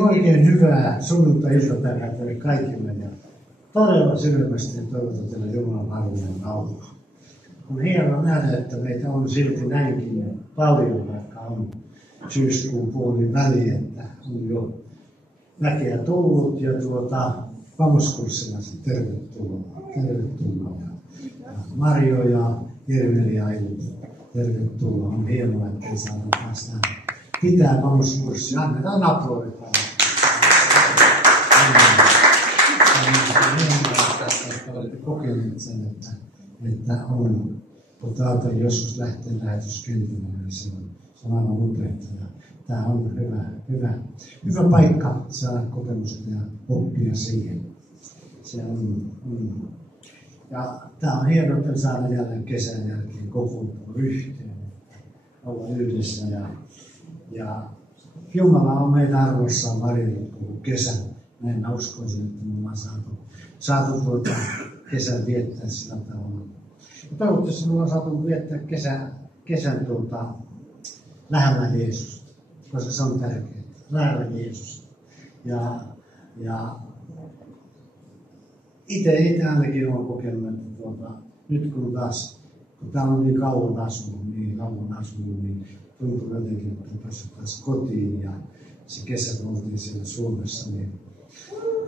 Oikein hyvää sunnuntai-iltapäivää teille kaikille ja todella sydämestä toivotan teille Jumalan arvoinen rauha. On hienoa nähdä, että meitä on silti näinkin paljon, vaikka on syyskuun puolin väliin, että on jo väkeä tullut ja vamoskurssilla tervetuloa. Ja Marjo ja Jermeli ja Ailu, tervetuloa. On hienoa, että saadaan taas nähdä. Pitää vamoskurssia. Annetaan aplodit. Olette kokeneet sen, että on, kun täältä joskus lähtee lähetyskentillä, niin se on aivan upeata. Tämä on hyvä paikka saada kokemusta ja oppia siihen. Se on. Ja tämä on hienoa, että saadaan jälleen kesän jälkeen kokoontua yhteen, olla yhdessä. Ja Jumala on meitä arvossaan varjellut koko kesän. Näin mä uskoisin, että me ollaan saatu kesän viettää sillä tavalla. Ja toivottavasti me ollaan saatu viettää kesän lähellä Jeesusta, koska se on tärkeää. Lähellä Jeesusta. Ja itse ainakin olen kokenut, että nyt kun täällä on niin kauan asunut, niin tuntuu jotenkin, että on päässyt taas kotiin ja se kesä, kun oltiin siellä Suomessa, niin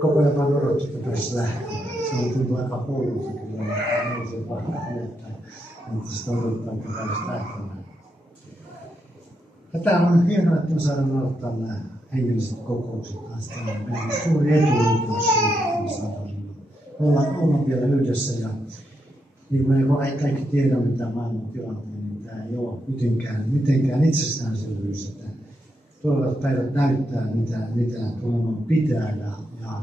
koko ajan vaan odotti, että pääsisi lähtemään. Se on tuntuu aika koulussa kyllä, että se vaan että sitä odottaa, että pääsisi lähtemään. Ja tämä on hienoa, että me saadaan aloittaa nämä hengelliset kokoukset. Tämä on meidän suuri etuoikeus siitä, että me saadaan olla vielä yhdessä. Ja niin kuin me kaikki tiedämme tämän maailman tilanteen, niin tämä ei ole mitenkään itsestäänselvyys. Että tulevat päivät näyttää, mitä tulemaan pitää. Ja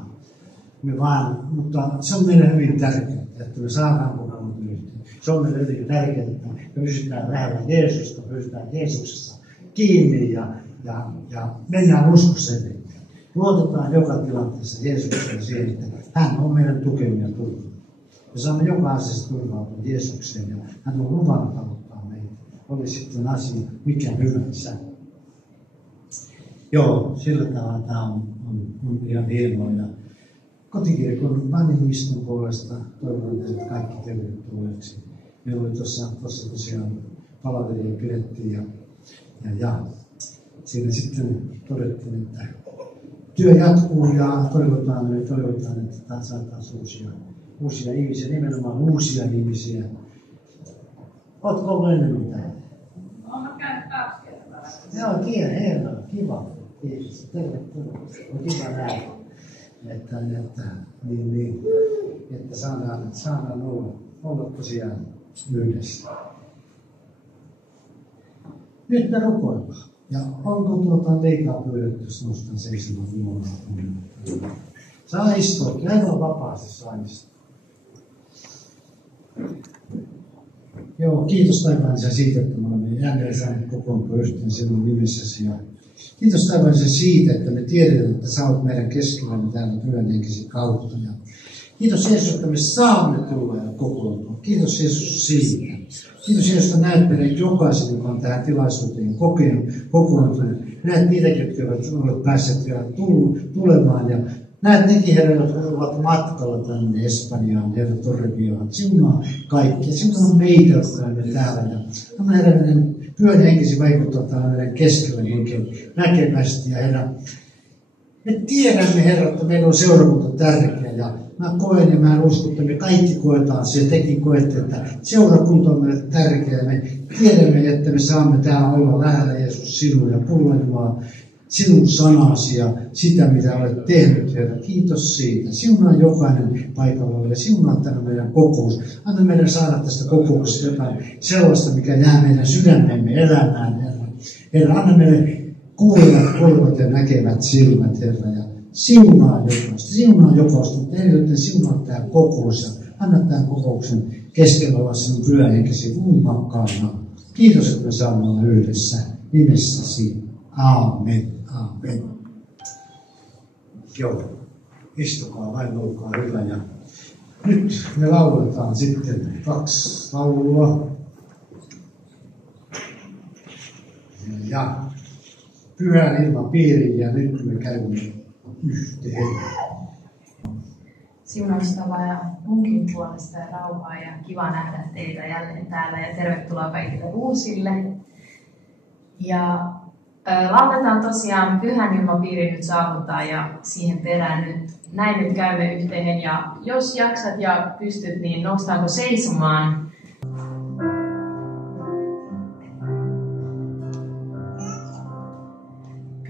me vaan, mutta se on meille hyvin tärkeää, että me saadaan kokoontua yhteen. Se on meille hyvin tärkeää, että me pysytään lähellä Jeesusta, pysytään Jeesuksessa kiinni ja mennään uskossa eteenpäin. Luotetaan joka tilanteessa Jeesukseen siihen, että hän on meidän tukemme ja turva. Me saamme joka asiassa turvautua Jeesukseen ja hän on luvannut auttaa meitä. Oli sitten asia mikä hyvänsä. Joo, sillä tavalla tämä on ihan hienoa. Ja kotikirkon vanhemmiston puolesta toivon teille kaikki tervetulleeksi. Meillä oli tuossa tosiaan palaveria pidettiin ja siinä sitten todettiin, että työ jatkuu ja toivotaan, että saataisiin uusia ihmisiä, nimenomaan uusia ihmisiä. Oletko ollut ennen mitään? Olen käynyt 2 kertaa. Joo, hienoa, kiva. Kiitos, tervetuloa. On kiva nähdä, että saadaan olla tosiaan yhdessä. Nyt me rukoillaan. Ja onko liikaa pyydetty, jos nostan seisomaan Jumalaa? Saa istua, aivan vapaasti saa istua. Joo, kiitos taivaallisen siitä, että me olemme jälleen saaneet kokoontua yhteen sinun nimessäsi. Ja kiitos taivaallisen siitä, että me tiedetään, että sä olet meidän keskellämme täällä Pyhähenkesi kautta. Ja kiitos Jeesus, että me saamme tulla ja kokoontua. Kiitos Jeesus siitä. Kiitos Jeesus, että näet meidän jokaisen, joka on tähän tilaisuuteen kokoontunut. Näet niitä, jotka ovat päässeet vielä tulemaan. Ja näet nekin, Herra, jotka ovat matkalla tänne Espanjaan, Herra Torreviaan. Siunaa kaikkia. Siunaa meitä, jotka olemme täällä. Ja anna Herra meidän Pyhän Henkesi vaikuttaa täällä meidän keskellä oikein näkevästi. Ja Herra, me tiedämme, Herra, että meillä on seurakunta tärkeä. Ja mä koen ja mä uskon, että me kaikki koetaan se, tekin koette, että seurakunta on meille tärkeä. Me tiedämme, että me saamme täällä olla lähellä Jeesus sinua ja puhumaan sinun sanasi ja sitä, mitä olet tehnyt, Herra. Kiitos siitä. Siunaa jokainen paikalla ja siunaa tämä meidän kokous. Anna meidän saada tästä kokouksesta jotain sellaista, mikä jää meidän sydämemme elämään, Herra. Herra, anna meille kuulevat korvat ja näkevät silmät, Herra. Ja siunaa jokaista, mutta eritoten siunaa tämä kokous ja anna tämän kokouksen keskellä olla sinun Pyhän Henkesi voimakkaana. Kiitos, että me saamme olla yhdessä nimessäsi. Aamen. Aamen. Joo, istukaa vain, olkaa hyvä. Ja nyt me lauletaan sitten 2 laulua. Ja pyhän ilmapiirin ja nyt me käymme yhteen. Siunaustavaa ja munkin puolesta ja rauhaa ja kiva nähdä teitä jälleen täällä ja tervetuloa kaikille uusille. Ja lauletaan tosiaan pyhän ilmapiiri nyt saavuttaa ja siihen perään nyt. Näin nyt käymme yhteen ja jos jaksat ja pystyt, niin noustaanko seisomaan?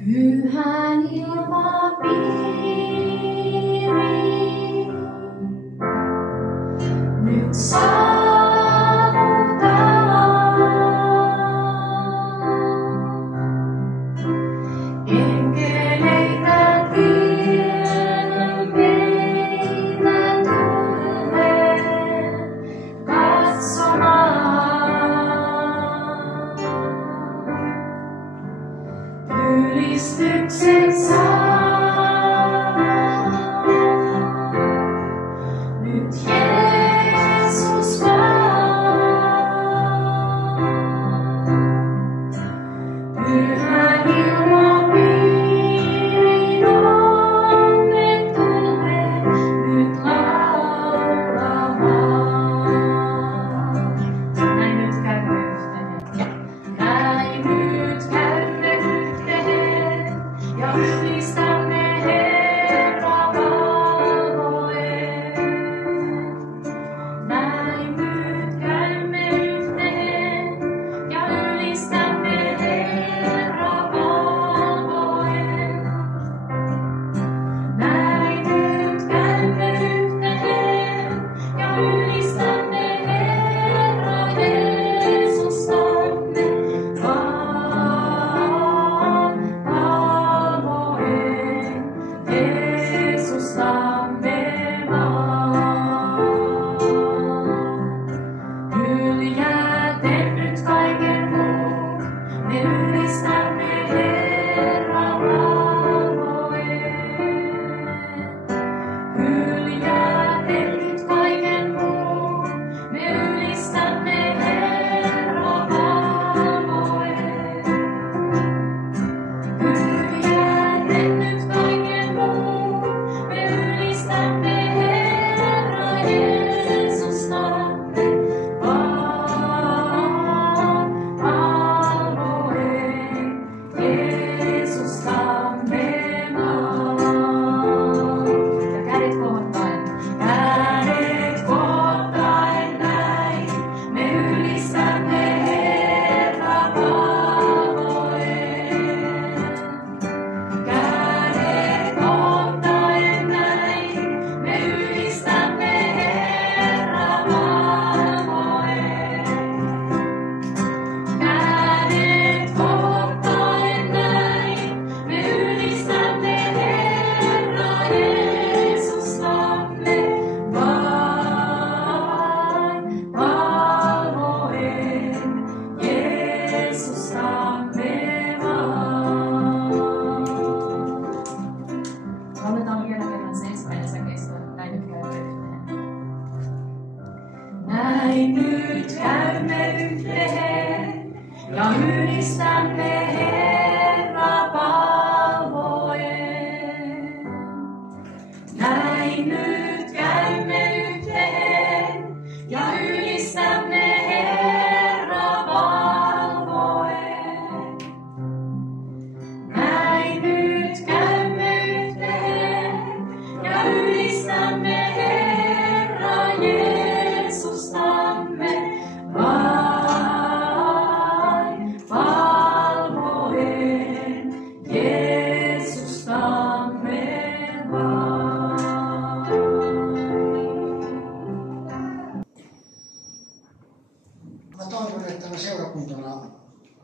Pyhän ilmapiiri nyt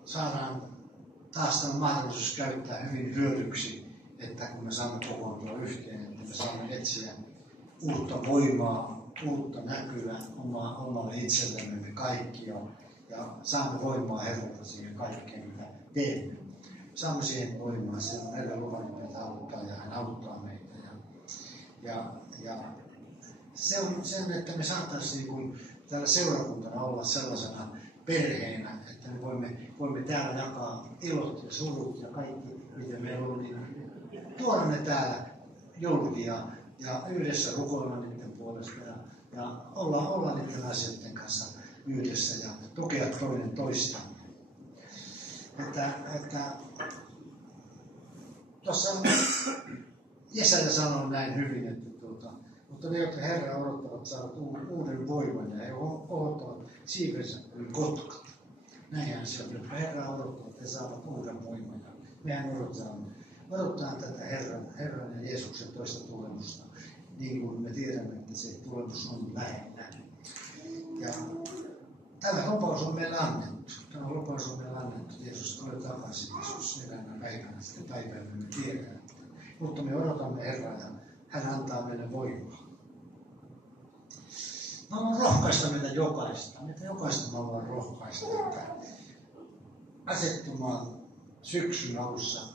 saadaan taas tämä mahdollisuus käyttää hyvin hyödyksi, että kun me saamme kokoontua yhteen, että me saamme etsiä uutta voimaa, uutta näkyä omalle itsellemme me kaikki ja saamme voimaa Herralta siihen kaikkeen, mitä teemme. Saamme siihen voimaa, se on meidän luvannut, että auttaa ja hän auttaa meitä. Ja se on sen, että me saataisiin niin täällä seurakuntana olla sellaisena perheenä, että me voimme täällä jakaa ilot ja surut ja kaikki, mitä meillä on, niin tuoda ne täällä julki ja yhdessä rukoilla niiden puolesta ja olla niiden asioiden kanssa yhdessä ja tukea toinen toista. Että tuossa Jesaja sanoi näin hyvin, että mutta ne, jotka Herraa odottavat, saavat uuden voiman ja he odottavat siivensä kuin kotkat. Näinhän se on, jotka Herraa odottavat, he saavat uuden voiman. Ja mehän odotetaan tätä Herran ja Jeesuksen toista tulemusta, niin kuin me tiedämme, että se tulemus on lähellä. Ja tämä lupaus on meille annettu. Jeesus tulee takaisin, Jeesus elämän päivänä, sitten päivänä me tiedämme. Mutta me odotamme Herraa ja hän antaa meille voimaa. Mä haluan rohkaista meitä jokaista. Meitä jokaista mä haluan rohkaista, että asettamaan syksyn alussa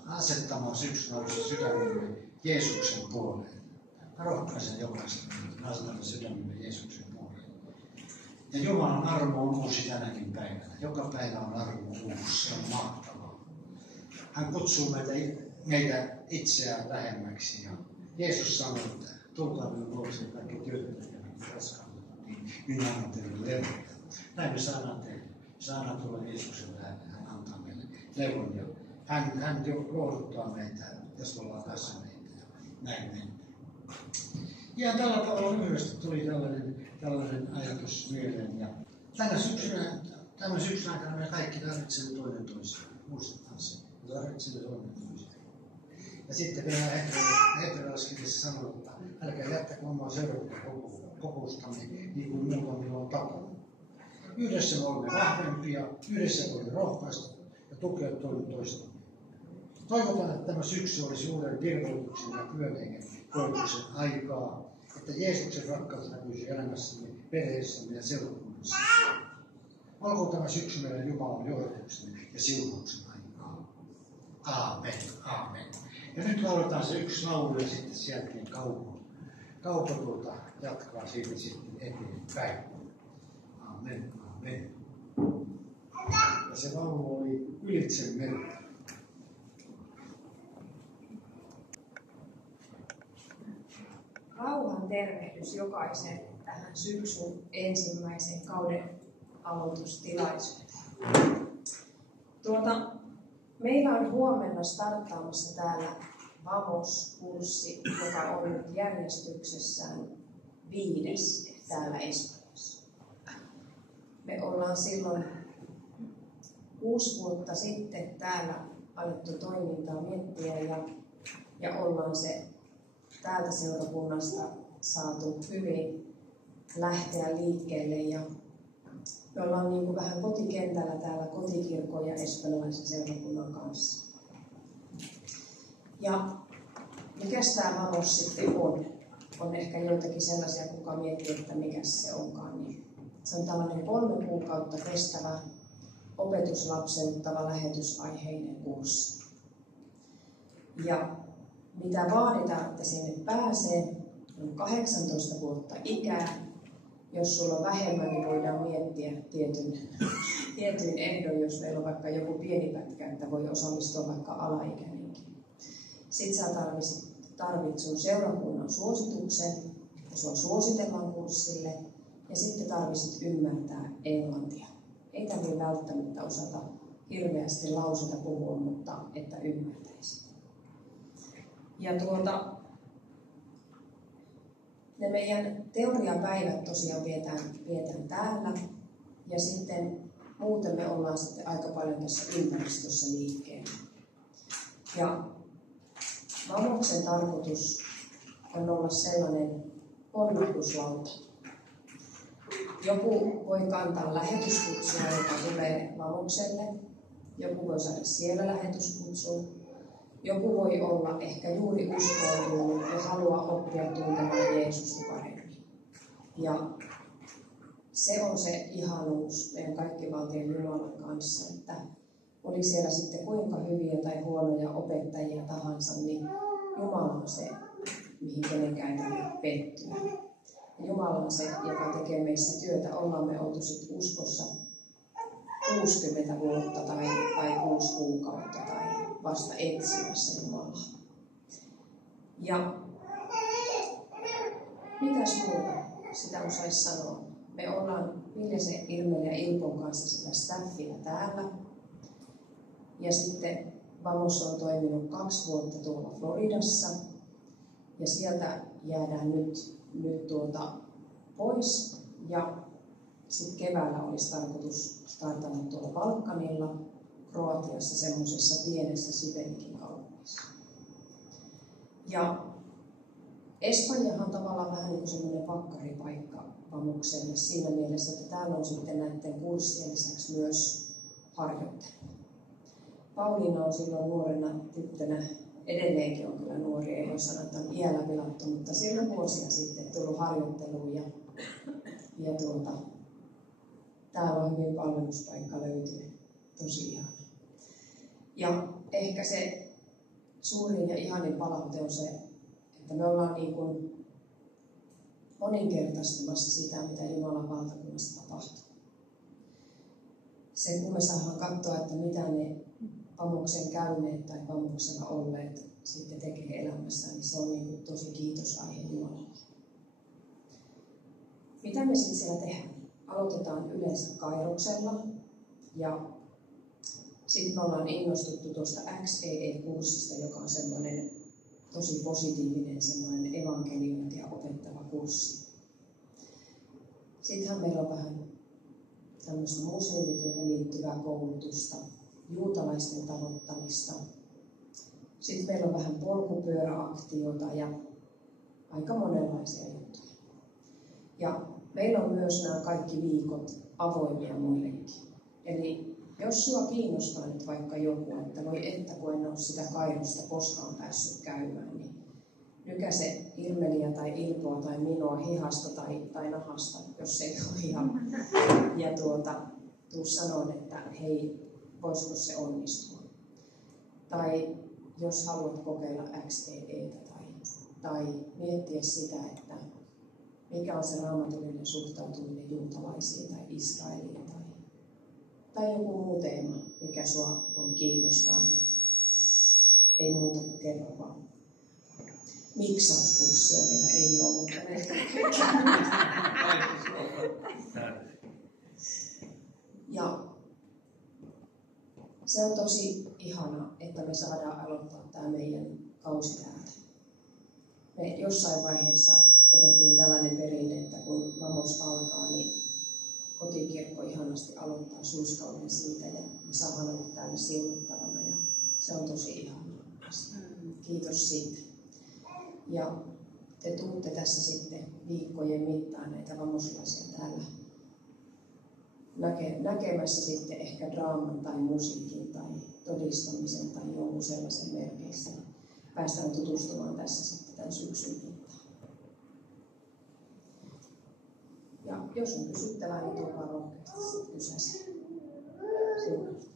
sydämemme Jeesuksen puoleen. Mä rohkaisen jokaista asettaa sydämemme Jeesuksen puoleen. Ja Jumalan armo on uusi tänäkin päivänä. Joka päivä on armo uusi. Se on mahtavaa. Hän kutsuu meitä itseään lähemmäksi. Ja Jeesus sanoi, että tulkaa minun luokseni kaikki työtä ja raskautta, niin minä annan teille levottaa. Näin me saadaan tehdä. Saadaan tulla Jeesuksen lähelle. Hän antaa meille levon ja hän lohduttaa meitä, jos ollaan kanssa meitä. Ja näin mennään. Ja tällä tavalla lyhyesti tuli tällainen ajatus mieleen. Ja tämän syksyn aikana me kaikki tarvitsemme toinen toisiaan. Muistetaan se. Me tarvitsemme toinen toisiaan. Ja sitten vielä hebrealaiskirjassa sanoo, että älkää jättäkö omaa seurakuntakokoustamme niin kuin muutamilla on tapana. Yhdessä me olemme vahvempia, yhdessä voimme rohkaista ja tukea toinen toistamme. Toivotaan, että tämä syksy olisi uuden kirjoituksen ja pyönhengen koulutuksen aikaa, että Jeesuksen rakkaus näkyisi elämässämme, perheessämme ja seurakunnassa. Olkoon tämä syksy meidän Jumalan johdatuksen ja siunauksen aikaa. Aamen, aamen. Ja nyt lauletaan se yksi laulu ja sitten sen jälkeen Kauko jatkaa siitä sitten eteenpäin. Aamen, aamen. Ja se laulu oli Ylitse meren. Rauhan tervehdys jokaisen tähän syksyn ensimmäisen kauden aloitustilaisuuteen. Meillä on huomenna starttaamassa täällä Vamos-kurssi, joka on nyt järjestyksessään 5. täällä Espanjassa. Me ollaan silloin 6 vuotta sitten täällä alettu toimintaa miettiä ja ollaan se täältä seurakunnasta saatu hyvin lähteä liikkeelle ja me ollaan niin kuin vähän kotikentällä täällä kotikirkon ja espanjalaisen seurakunnan kanssa. Ja mikäs tämä Vamos sitten on? On ehkä joitakin sellaisia, kuka miettii, että mikä se onkaan. Niin se on tällainen 3 kuukautta kestävä opetuslapseuttava lähetysaiheinen kurssi. Ja mitä vaaditaan, että sinne pääsee, on 18 vuotta ikää. Jos sulla on vähemmän, niin voidaan miettiä tietyin ehdoin, jos meillä on vaikka joku pieni pätkä, että voi osallistua vaikka alaikäinenkin. Sitten sä tarvitset sun seurakunnan suosituksen, ja sua suositellaan kurssille, ja sitten tarvitset ymmärtää englantia. Ei tarvitse välttämättä osata hirveästi lauseta puhua, mutta että ymmärtäisi. Ja ne meidän teoriapäivät tosiaan vietään täällä ja sitten muuten me ollaan sitten aika paljon tässä ympäristössä liikkeellä. Ja Vamoksen tarkoitus on olla sellainen ponnahduslauta. Joku voi kantaa lähetyskutsua, joka tulee Vamokselle. Joku voi saada siellä lähetyskutsun. Joku voi olla ehkä juuri uskoutunut ja haluaa oppia tuntemaan Jeesusta paremmin. Ja se on se ihanuus meidän kaikkivaltion Jumalan kanssa, että oli siellä sitten kuinka hyviä tai huonoja opettajia tahansa, niin Jumala on se, mihin kenenkään ei tarvitse pettyä. Jumala on se, joka tekee meissä työtä. Ollaan me oltu sitten uskossa 60 vuotta tai 6 kuukautta tai vasta etsimässä Jumalaa. Ja mitäs muuta sitä osaisi sanoa? Me ollaan Viljesen, Irmelin ja Ilpon kanssa sitä staffia täällä. Ja sitten Vamos on toiminut 2 vuotta tuolla Floridassa. Ja sieltä jäädään nyt pois. Ja sitten keväällä olisi tarkoitus startata tuolla Balkanilla, Kroatiassa, semmoisessa pienessä Sibenikin kaupungissa. Ja Espanjahan on tavallaan vähän niin kuin semmoinen pakkaripaikka Vamokselle siinä mielessä, että täällä on sitten näiden kurssien lisäksi myös harjoittelu. Pauliina on silloin nuorena tyttönä, edelleenkin on kyllä nuori, ei voi sanoa, että on iällä pilattu, mutta silloin vuosia sitten tullut harjoitteluun ja täällä on hyvin palveluspaikka löytynyt, tosi ihana. Ja ehkä se suurin ja ihanin palaute on se, että me ollaan niin kuin moninkertaistamassa sitä, mitä Jumalan valtakunnassa tapahtuu. Se, kun me saadaan katsoa, että mitä ne Vamoksen käyneet tai Vamoksella olleet sitten tekee elämässä, niin se on niin kuin tosi kiitosaihe Jumalalle. Mitä me sitten siellä tehdään? Aloitetaan yleensä kairoksella ja sitten me ollaan innostuttu tuosta XEE-kurssista, joka on semmoinen tosi positiivinen semmoinen evankeliointia opettava kurssi. Sittenhän meillä on vähän tämmöistä muslimityöhön liittyvää koulutusta, juutalaisten tavoittamista. Sitten meillä on vähän polkupyöräaktiota ja aika monenlaisia juttuja. Ja meillä on myös nämä kaikki viikot avoimia muillekin. Eli jos sua kiinnostaa nyt vaikka joku, että voi että kun en ole sitä Kairosta koskaan päässyt käymään, niin nykäse Irmeliä tai Ilpoa tai minua hihasta tai nahasta, jos ei ole ihan. Ja tuu sanoon, että hei, voisiko se onnistua. Tai jos haluat kokeilla XTEtä tai miettiä sitä, että mikä on se raamatullinen suhtautuminen juutalaisiin tai Israeliin tai joku muu teema, mikä sua voi kiinnostaa, niin ei muuta kuin kerro vaan. Miksauskurssia meillä ei ole, mutta ja se on tosi ihana, että me saadaan aloittaa tämä meidän kausi täältä. Me jossain vaiheessa otettiin tällainen perinne, että kun Vamos alkaa, niin kotikirkko ihanasti aloittaa syyskauden siitä ja me saadaan olla täällä siunattavana ja se on tosi ihanaa. Kiitos siitä. Ja te tuutte tässä sitten viikkojen mittaan näitä vamosilaisia täällä näkemässä sitten ehkä draaman tai musiikin tai todistamisen tai jonkun sellaisen merkeissä. Päästään tutustumaan tässä sitten tämän syksyn mittaan. Ja jos on kysyttävää, niin tullaan rohkeasti kysäsi. Siunausta.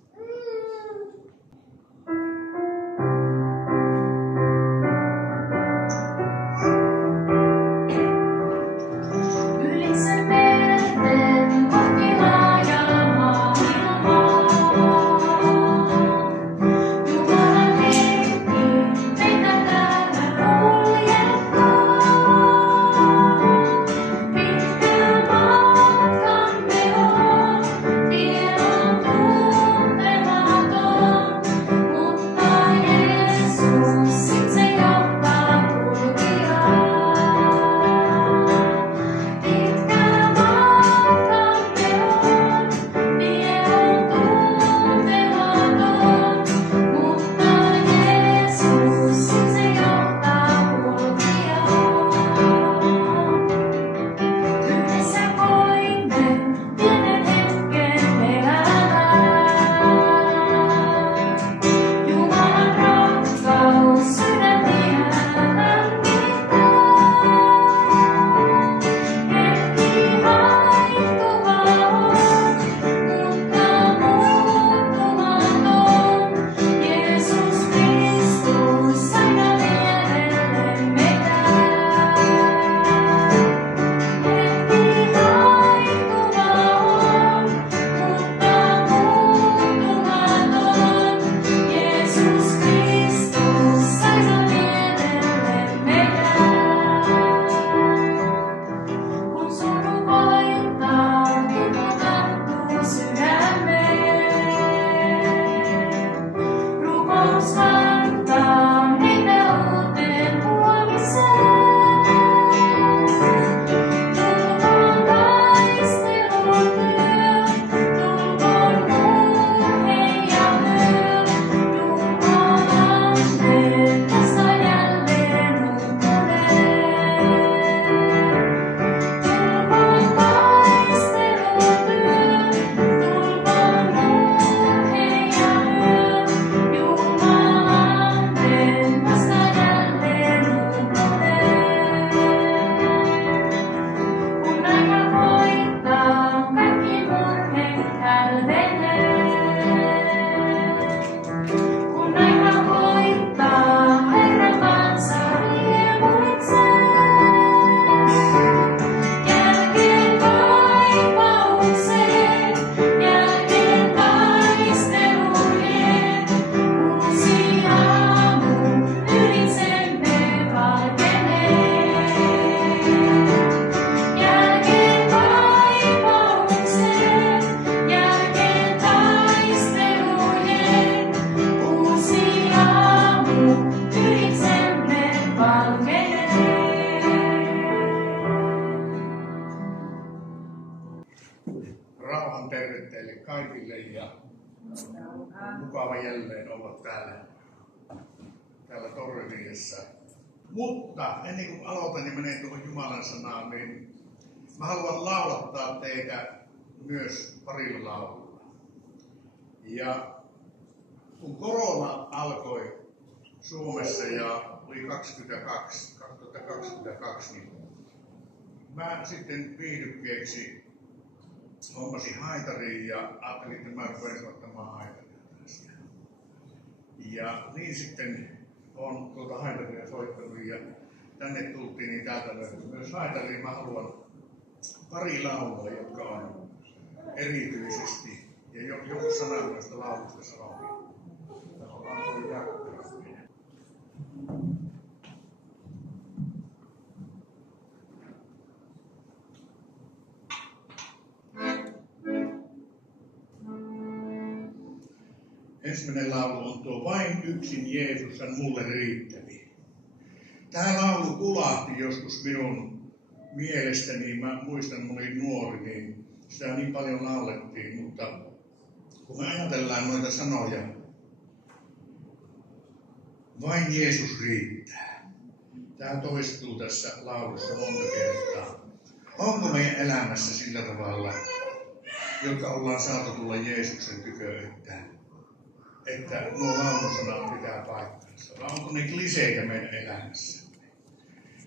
kaikille ja mukava jälleen olla täällä Torrevieessä. Mutta ennen kuin aloitan ja menen tuohon Jumalan sanaan, niin mä haluan laulattaa teitä myös parilla laululla. Ja kun korona alkoi Suomessa ja oli 2022, niin mä sitten viihdykkeeksi hommasin haitariin ja ajattelin, että mä rupesin ottamaan haitaria tästä. Ja niin sitten olen tuota haitaria soittanut ja tänne tultiin, niin täältä löytyy myös haitariin. Mä haluan pari laulua, jotka on erityisesti, ja joku sana noista laulusta sanoo. Ollaan tuo jakkaa. Ensimmäinen laulu on tuo Vain yksin Jeesus on mulle riittävi. Tämä laulu kulahti joskus minun mielestäni. Mä muistan, kun olin nuori, niin sitä niin paljon laulettiin, mutta kun me ajatellaan noita sanoja, vain Jeesus riittää. Tämä toistuu tässä laulussa monta kertaa. Onko meidän elämässä sillä tavalla, jotka ollaan saatu tulla Jeesuksen tykö, että nuo laulusanat pitää paikkansa? Vai onko ne kliseitä meidän elämässä?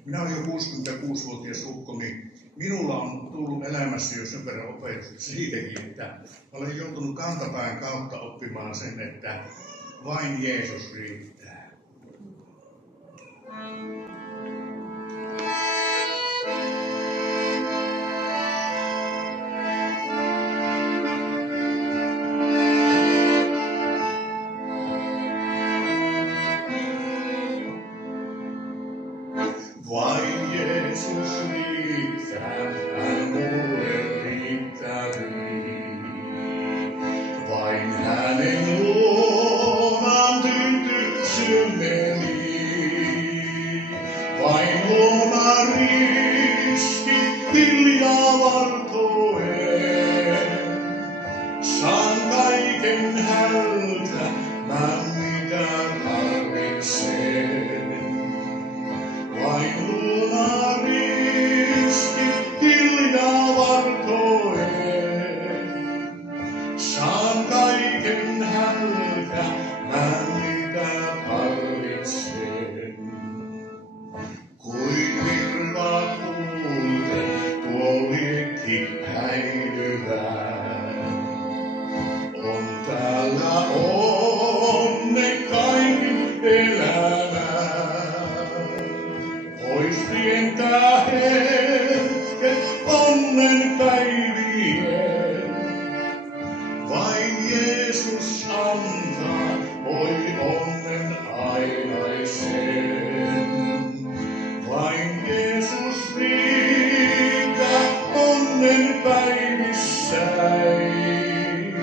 Minä olen jo 66-vuotias ukko, niin minulla on tullut elämässä jo sen verran opetusta siitäkin, että olen joutunut kantapään kautta oppimaan sen, että vain Jeesus riittää. Vain Jeesus riittää, hän mulle riittävi. Vain hänen luonaan tyytykseni. Vain luona riski hiljaa vartoen. Saan kaiken häneltä, mä mitä tarvitsen. Vain luona riski hiljaa vartoen. Saan kaiken häneltä, mä mitä tarvitsen. Kuin virva kuulten tuo liekki häilyvää. On täällä onnekkainkin elämää. Pois rientää hetket onnen päivien. Vain Jeesus antaa, voi onnen ainaisen. Vain Jeesus riittää onnen päivissäin.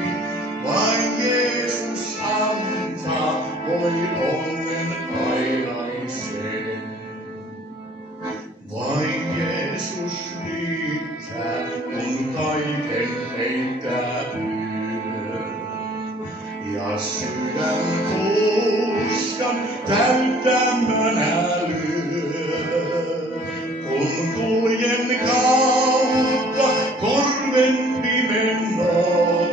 Vain Jeesus antaa, voi onnen ainaisen. Vain Jeesus riittää, kun kaiken heittää yö. Ja sydän tuskan täyttämänä lyö. Kun kuljen kautta korven pimennon.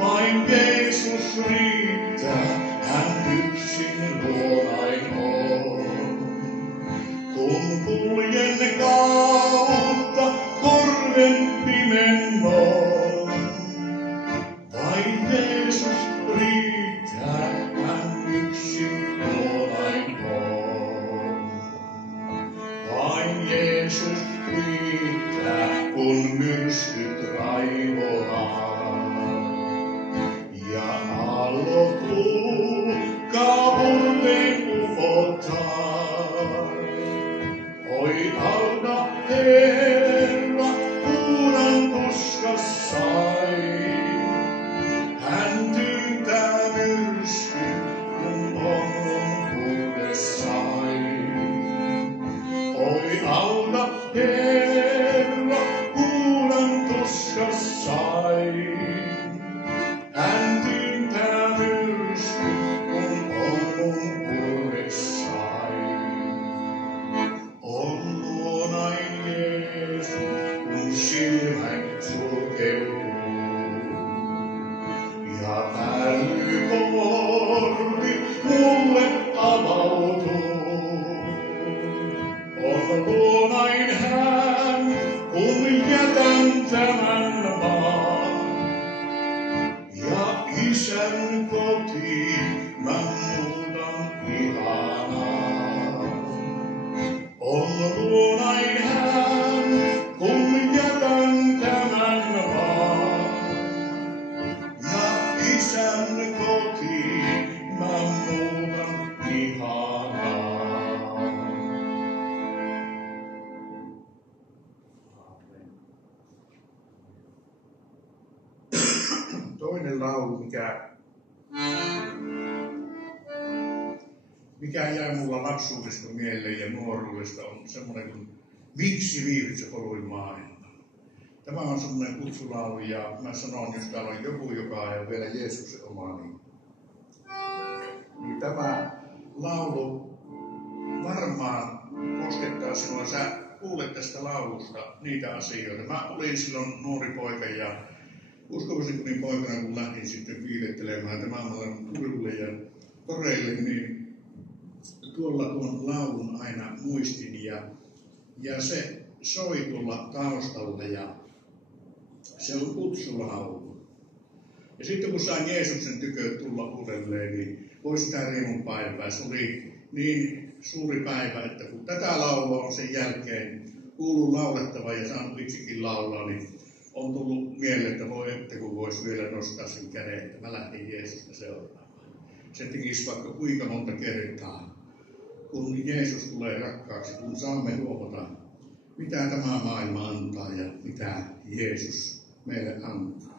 Vain Jeesus riittää, hän yksin luonain on. Kun kuljen kautta korven pimennon, vain Jeesus riittää, hän yksin luonain on. Vain Jeesus riittää, kun myrskyt raivoaa. Ja aallot uhkaa murteen ufottaa. Oi auta Herra, kuulan tuskassai. Hän tyyntää myrskyn, kun on puressai. Oi auta Herra, kuulan tuskassai. laulu, mikä jäi mulla lapsuudesta mieleen ja nuoruudesta, on semmoinen kuin Miksi viihdyt polui maailman? Tämä on semmoinen kutsulaulu ja mä sanon, jos täällä on joku, joka ei ole vielä Jeesuksen oma, niin tämä laulu varmaan koskettaa sinua. Sä kuulet tästä laulusta niitä asioita. Mä olin silloin nuori poika ja uskovasinkunin poikana, kun lähdin sitten piilettelemään tämän turulle ja toreille, niin tuolla tuon laulun aina muistin ja se soi tuolla taustalla ja se on kutsulaulu. Ja sitten kun sain Jeesuksen tykö tulla uudelleen, niin voi sitä riemun päivää. Se oli niin suuri päivä, että kun tätä laulua on sen jälkeen kuullut laulettava ja saanut itsekin laulaa, niin on tullut mieleen, että voi että kun voisi vielä nostaa sen käden, että mä lähdin Jeesusta seuraamaan. Se tekisi vaikka kuinka monta kertaa, kun Jeesus tulee rakkaaksi, kun saamme huomata, mitä tämä maailma antaa ja mitä Jeesus meille antaa.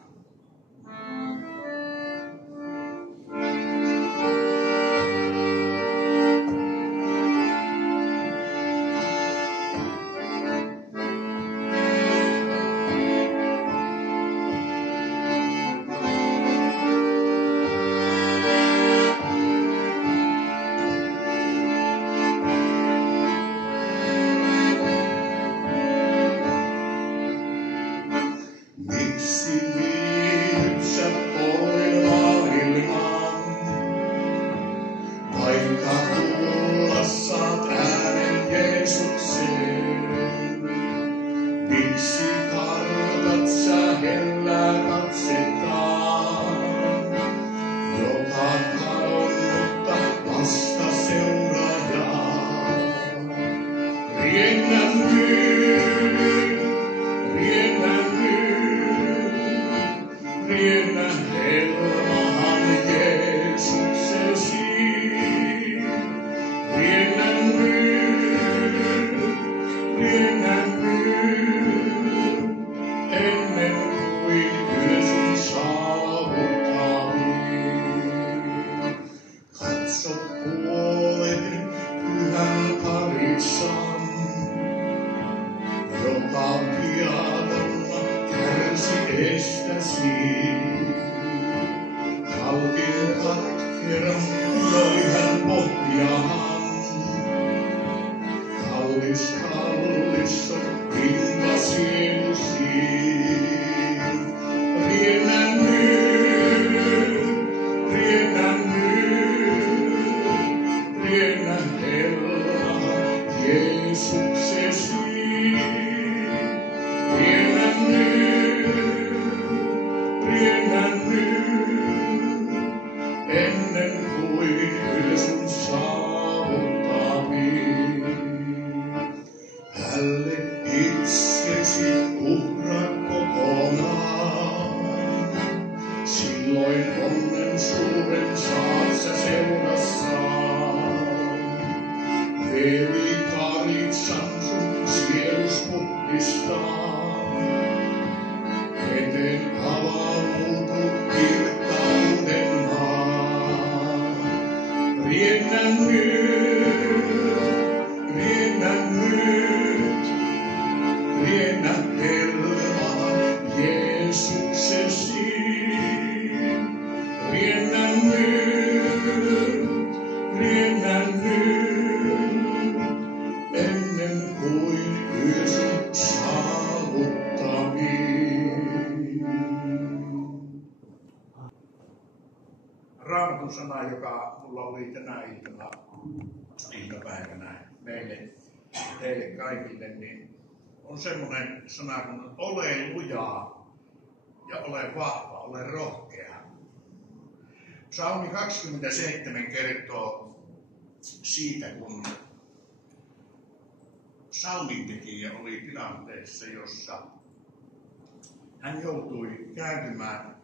Raamatun sana, joka mulla oli tänä iltapäivänä teille kaikille, niin on semmoinen sana kuin ole lujaa ja ole vahva, ole rohkea. Psalmi 27 kertoo siitä, kun psalmintekijä oli tilanteessa, jossa hän joutui kääntymään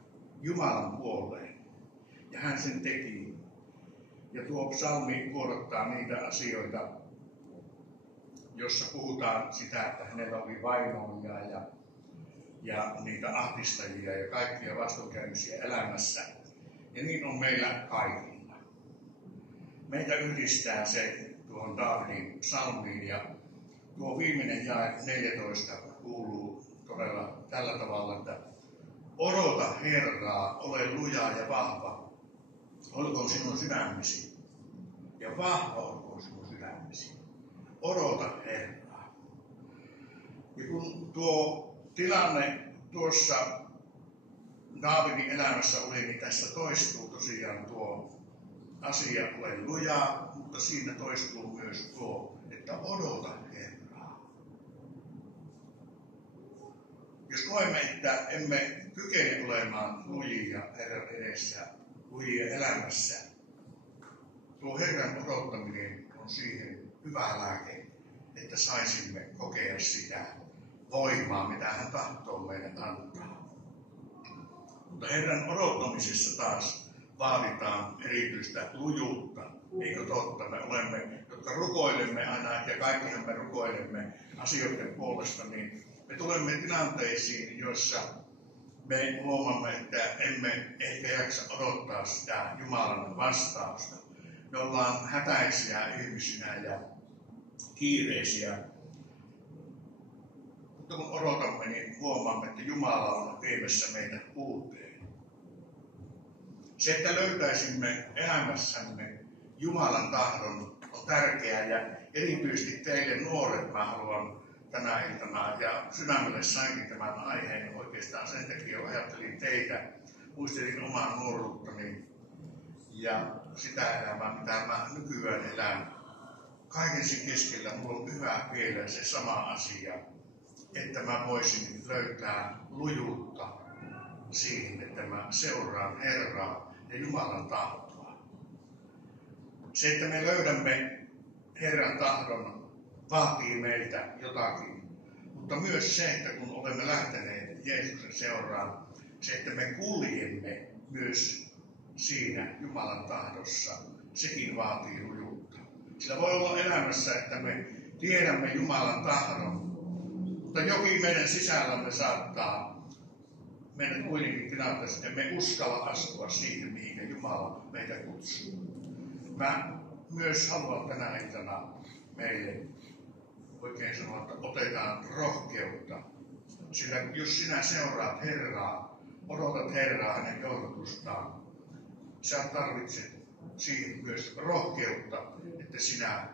Jumalan puoleen. Ja hän sen teki. Ja tuo psalmi vuorottaa niitä asioita, jossa puhutaan sitä, että hänellä oli vainoja ja niitä ahdistajia ja kaikkia vastoinkäymisiä elämässä. Ja niin on meillä kaikilla. Meitä yhdistää se tuohon Daavidin psalmiin ja tuo viimeinen jae 14 kuuluu todella tällä tavalla, että odota Herraa, ole luja ja vahva, olkoon sinun sydämesi. Ja vahva olkoon sinun sydämesi. Odota Herraa. Ja kun tuo tilanne tuossa Daavidin elämässä oli, niin tässä toistuu tosiaan tuo asia, ole lujaa, mutta siinä toistuu myös tuo, että odota Herraa. Jos koemme, että emme kykene olemaan lujia Herran edessä, lujia elämässä, tuo Herran odottaminen on siihen hyvä lääke, että saisimme kokea sitä voimaa, mitä hän tahtoo meille antaa. Mutta Herran odottamisessa taas vaaditaan erityistä lujuutta, eikö totta? Me olemme, jotka rukoilemme aina, ja kaikkihan me rukoilemme asioiden puolesta, niin me tulemme tilanteisiin, joissa me huomaamme, että emme ehkä jaksa odottaa sitä Jumalan vastausta. Me ollaan hätäisiä ihmisinä ja kiireisiä. Mutta kun odotamme, niin huomaamme, että Jumala on viemässä meitä uuteen. Se, että löytäisimme elämässämme Jumalan tahdon, on tärkeää ja erityisesti teille nuoret mä haluan tänä iltana ja sydämelle sainkin tämän aiheen oikeastaan sen takia ajattelin teitä, muistelin omaa nuoruuttani ja sitä elämää, mitä mä nykyään elän. Kaiken sen keskellä mulla on hyvä vielä se sama asia, että mä voisin löytää lujuutta siihen, että mä seuraan Herraa ja Jumalan tahtoa. Se, että me löydämme Herran tahdon, vaatii meiltä jotakin, mutta myös se, että kun olemme lähteneet Jeesuksen seuraan, se, että me kuljemme myös siinä Jumalan tahdossa, sekin vaatii lujuutta. Sillä voi olla elämässä, että me tiedämme Jumalan tahdon, mutta jokin meidän sisällämme saattaa mennä kuitenkin tilanteessa, että emme uskalla astua siihen, mihin Jumala meitä kutsuu. Mä myös haluan tänä iltana meille oikein sanoa, että otetaan rohkeutta. Sillä jos sinä seuraat Herraa, odotat Herraa hänen johdatustaan, sä tarvitset siihen myös rohkeutta, että sinä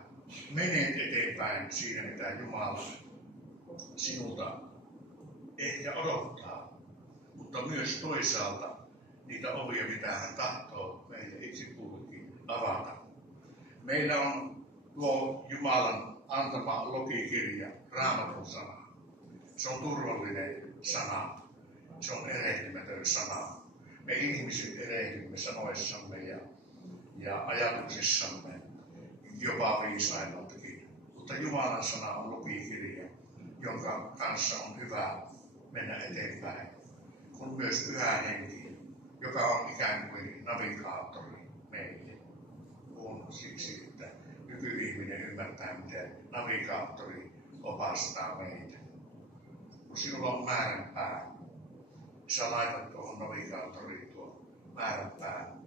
menet eteenpäin siihen, mitä Jumala sinulta ehkä odottaa, mutta myös toisaalta niitä ovia, mitä hän tahtoo meille itse kullekin avata. Meillä on tuo Jumalan antama logikirja, Raamatun sana. Se on turvallinen sana. Se on erehtymätön sana. Me ihmiset erehdymme sanoissamme ja ajatuksissamme, jopa viisaimmaltakin. Mutta Jumalan sana on logikirja, jonka kanssa on hyvä mennä eteenpäin. Kun myös Pyhä Henki, joka on ikään kuin navigaattori meille. On siksi, että nykyihminen ymmärtää, miten navigaattori opastaa meitä. Kun sinulla on määränpää, sä laitat tuohon navigaattoriin tuon määränpään,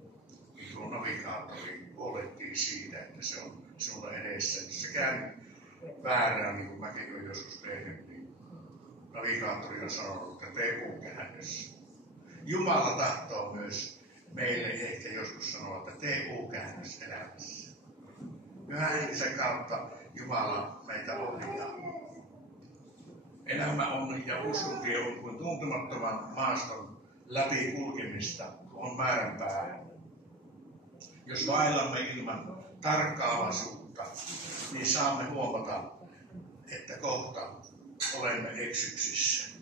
niin tuo navigaattori huolehtii siitä, että se on sinulla edessä. Jos se käy väärään, niin kuin mäkin olen joskus tehnyt, niin navigaattori on sanonut, että tee U-käännös. Jumala tahtoo myös meille ehkä joskus sanoa, että tee U-käännös elämässä. Pyhän Henkisen kautta Jumala meitä ohjaa. Elämä on ja uskontie on kuin tuntemattoman maaston läpi kulkemista on määränpää. Jos vaellamme ilman tarkkaavaisuutta, niin saamme huomata, että kohta olemme eksyksissä.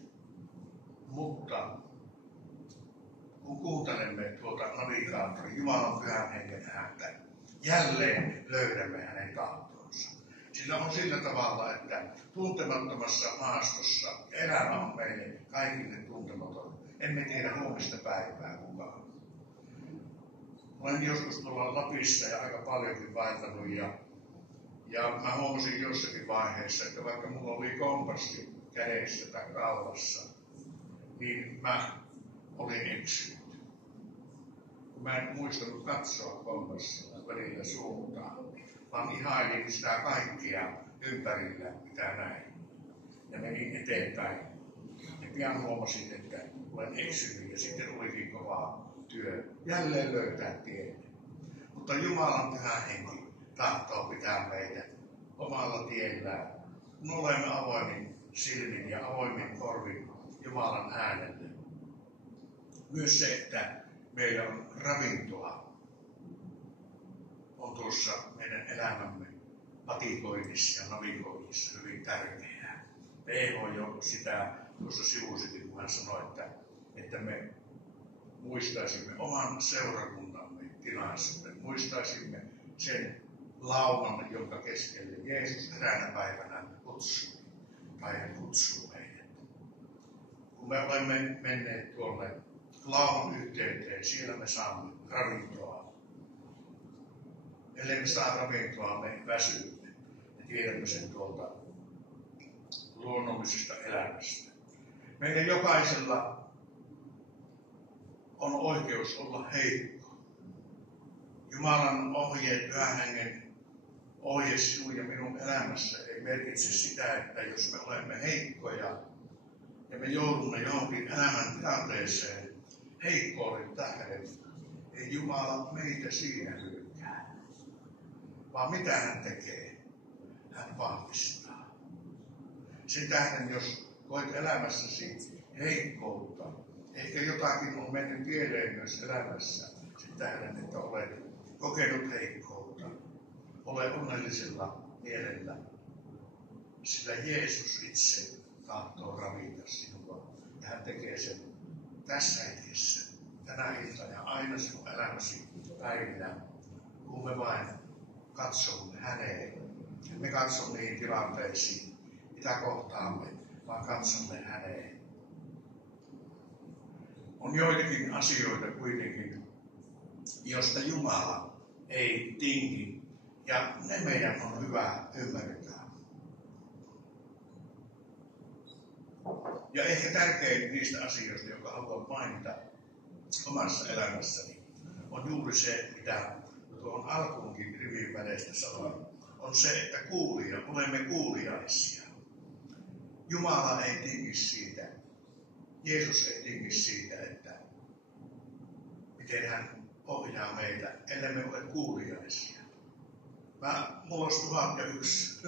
Mutta kun kuuntelemme tuota navigaattoria, Jumalan Pyhän Hengen ääntä, jälleen löydämme hänen tahtonsa. Sillä on sillä tavalla, että tuntemattomassa maastossa elämä on meille kaikille tuntematon. Emme tiedä huomista päivää kukaan. Olen joskus tuolla Lapissa ja aika paljonkin vaeltanut ja mä huomasin jossakin vaiheessa, että vaikka mulla oli kompassi kädessä tai kaulassa, niin mä olin eksynyt. Mä en muistanut katsoa kompassia välillä suuntaan, vaan ihailin sitä kaikkia ympärillä, mitä näin. Ja menin eteenpäin. Ja pian huomasin, että olen eksynyt ja sitten olikin kova työ jälleen löytää tielle. Mutta Jumalan pyhä henki tahtoo pitää meitä omalla tiellään. Me olemme avoimin silmin ja avoimin korvin Jumalan äänelle. Myös se, että meillä on ravintoa, on tuossa meidän elämämme patikoinnissa ja navigoinnissa hyvin tärkeää. PH jo sitä tuossa sivusikin, kun hän sanoi, että me muistaisimme oman seurakuntamme tilaisuuden, muistaisimme sen lauman, jonka keskelle Jeesus eräänä päivänä kutsui, tai hän kutsuu meidät. Kun me olemme menneet tuolle lauman yhteyteen, siellä me saamme ravintoa. Ellei me saa ravintoa, me väsymme. Me tiedämme sen tuolta luonnollisesta elämästä. Meidän jokaisella on oikeus olla heikko. Jumalan ohjeet, Pyhän Hengen ohje sinun ja minun elämässä ei merkitse sitä, että jos me olemme heikkoja ja me joudumme johonkin elämän tilanteeseen heikkouden tähden, ei Jumala meitä siinä hylkää. Vaan mitä hän tekee? Hän vahvistaa. Sen tähden, jos koet elämässäsi heikkoutta, ehkä jotakin on mennyt pieleen myös elämässä, sen tähden, että olet kokenut heikkoutta, ole onnellisella mielellä, sillä Jeesus itse tahtoo ravita sinua. Ja hän tekee sen tässä hetkessä, tänä iltana ja aina sinun elämäsi päivinä, kun me vain katsomme häneen. Me katsomme niihin tilanteisiin, mitä kohtaamme, vaan katsomme häneen. On joitakin asioita kuitenkin, josta Jumala ei tingi, ja ne meidän on hyvä ymmärtää. Ja ehkä tärkein niistä asioista, jotka haluan mainita omassa elämässäni, on juuri se, mitä tuon alkuunkin rivin väleistä sanoin, on se, että olemme kuuliaisia. Jumala ei tingi siitä, Jeesus ei tingi siitä, että miten hän ohjaa meitä, ellei me ole kuuliaisia. Mulla olisi 1001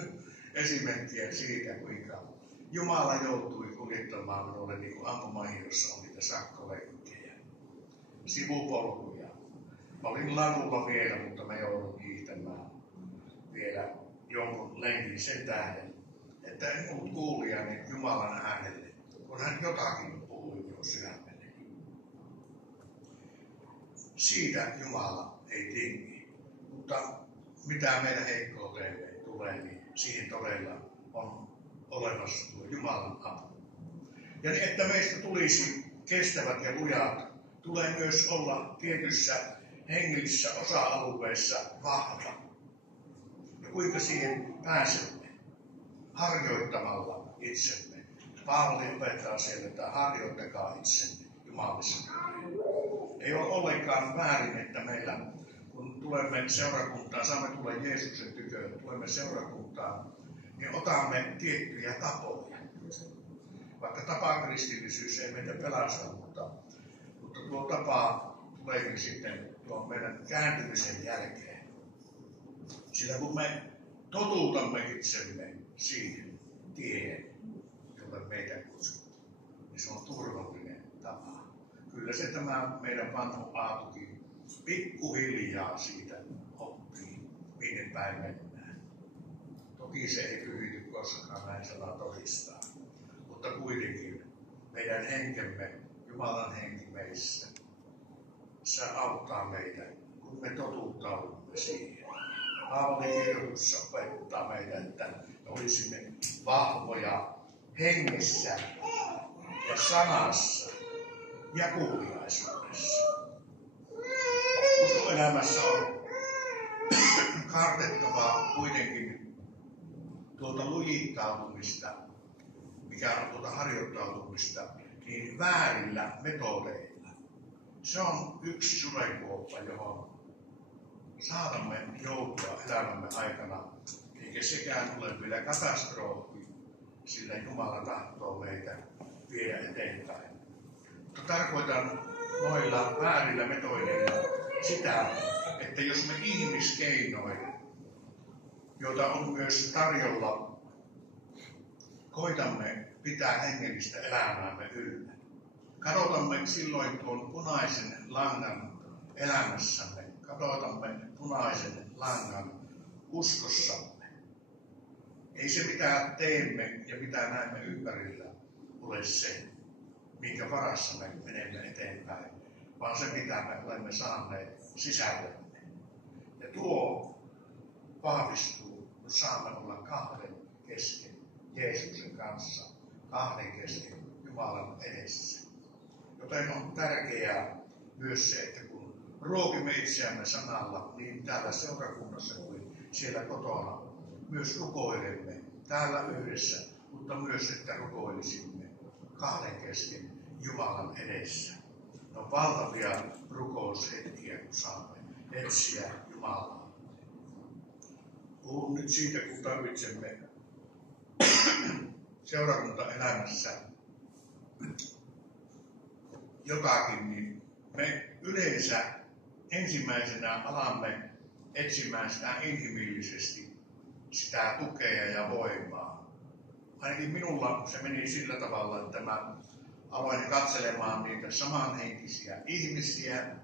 esimerkkiä siitä, kuinka Jumala joutui kuljettamaan minulle niin kuin ampumahiossa on niitä sakkolenkkejä, sivupolkuja. Mä olin ladulla vielä, mutta mä joudun hiihtämään vielä jonkun lenkin sen tähden, että en ollut kuulijani Jumalan äänelle, kun hän jotakin puhui minun sydämelleni. Siitä Jumala ei tingi, mutta mitä meidän heikkouteemme tulee, niin siihen todella on olemassa tuo Jumalan apu. Ja niin, että meistä tulisi kestävät ja lujat, tulee myös olla tietyssä hengellisissä osa-alueissa vahva. Ja kuinka siihen pääsemme? Harjoittamalla itsemme. Paavali opettaa siellä, että harjoittakaa itsenne jumalisen. Ei ole ollenkaan väärin, että meillä, kun tulemme seurakuntaan, saamme tulla Jeesuksen tyköön, tulemme seurakuntaan, niin otamme tiettyjä tapoja. Vaikka tapakristillisyys ei meitä pelasta, mutta tuo tapa tuleekin sitten tuon meidän kääntymisen jälkeen. Sillä kun me totuutamme itsemme siihen tiehen, jolle meitä kutsutaan, niin se on turvallinen tapa. Kyllä se tämä meidän vanha Aatukin pikkuhiljaa siitä oppii, minne päin mennään. Toki se ei pyhity koskaan, näin sanaa todistaa. Mutta kuitenkin meidän henkemme, Jumalan henki meissä, se auttaa meitä, kun me totuuttaudumme siihen. Paavalin kirjoituksessa opettaa meitä, että olisimme vahvoja hengessä ja sanassa ja kuuliaisuudessa. Uskoelämässä on kartettavaa kuitenkin tuota lujittautumista, mikä on tuota harjoittautumista, niin väärillä metodeilla. Se on yksi sudenkuoppa, johon saatamme joutua elämämme aikana, eikä sekään ole vielä katastrofi, sillä Jumala tahtoo meitä viedä eteenpäin. Mutta tarkoitan noilla väärillä metodeilla sitä, että jos me ihmiskeinoin, joita on myös tarjolla, koitamme pitää hengellistä elämäämme yllä. Kadotamme silloin tuon punaisen langan elämässämme, kadotamme punaisen langan uskossamme. Ei se mitä teemme ja mitä näemme ympärillä ole se, minkä varassa me menemme eteenpäin, vaan se mitä me olemme saaneet sisällemme. Ja tuo vahvistuu, jos saamme olla kahden kesken Jeesuksen kanssa, kahden kesken Jumalan edessä. Joten on tärkeää myös se, että kun ruokimme itseämme sanalla, niin täällä seurakunnassa kuin siellä kotona, myös rukoilemme täällä yhdessä, mutta myös, että rukoilisimme kahden kesken Jumalan edessä. Ne on valtavia rukoushetkiä, kun saamme etsiä Jumalaa. Puhun nyt siitä, kun tarvitsemme seurakuntaelämässä jotakin, niin me yleensä ensimmäisenä alamme etsimään sitä inhimillisesti, sitä tukea ja voimaa. Ainakin minulla se meni sillä tavalla, että mä aloin katselemaan niitä samanhenkisiä ihmisiä.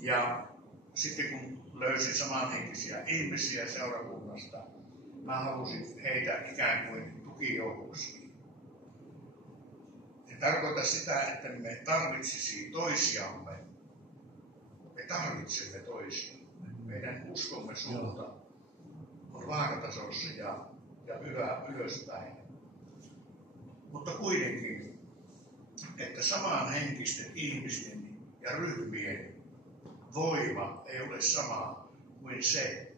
Ja sitten kun löysin samanhenkisiä ihmisiä seurakunnasta, mä halusin heitä ikään kuin tukijoukoksi. Se tarkoittaa sitä, että me tarvitsisi toisiamme. Me tarvitsemme toisiamme. Meidän uskomme suunta on vaakatasossa ja hyvä ylöspäin. Mutta kuitenkin, että samanhenkisten ihmisten ja ryhmien voima ei ole sama kuin se,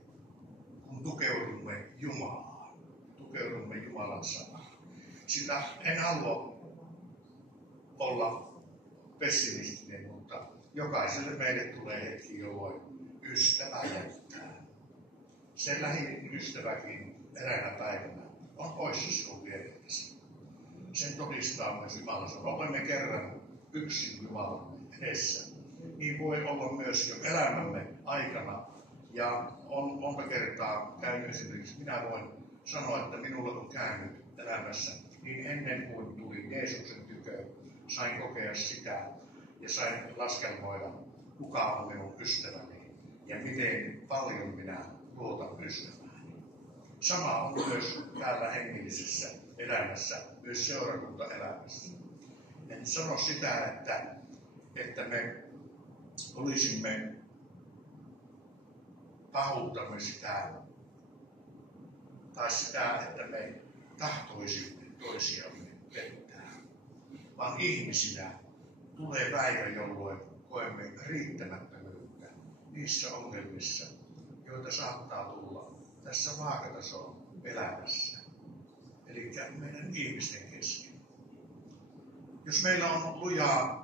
kun tukeudumme Jumalaan. Tukeudumme Jumalan sanaan. Sillä en halua olla pessimistinen, mutta jokaiselle meille tulee hetki, jolloin ystävä jättää. Se lähin ystäväkin eräänä päivänä on poissa sinun vierestäsi. Sen todistaa myös Jumala. Olemme kerran yksin Jumalan edessä. Niin voi olla myös jo elämämme aikana. Ja on monta kertaa käynyt esimerkiksi, minä voin sanoa, että minulla on käynyt elämässä niin ennen kuin tuli Jeesuksen tykö, sain kokea sitä ja sain laskelmoida, kuka on minun ystäväni ja miten paljon minä luotan ystävääni. Sama on myös täällä hengellisessä elämässä, myös seurakuntaelämässä. En sano sitä, että me olisimme pahuuttamme sitä, tai sitä, että me tahtoisimme toisiamme pettää. Vaan ihmisinä tulee päivä, jolloin koemme riittämättömyyttä niissä ongelmissa, joita saattaa tulla tässä vaakatason elämässä. Eli meidän ihmisten kesken. Jos meillä on luja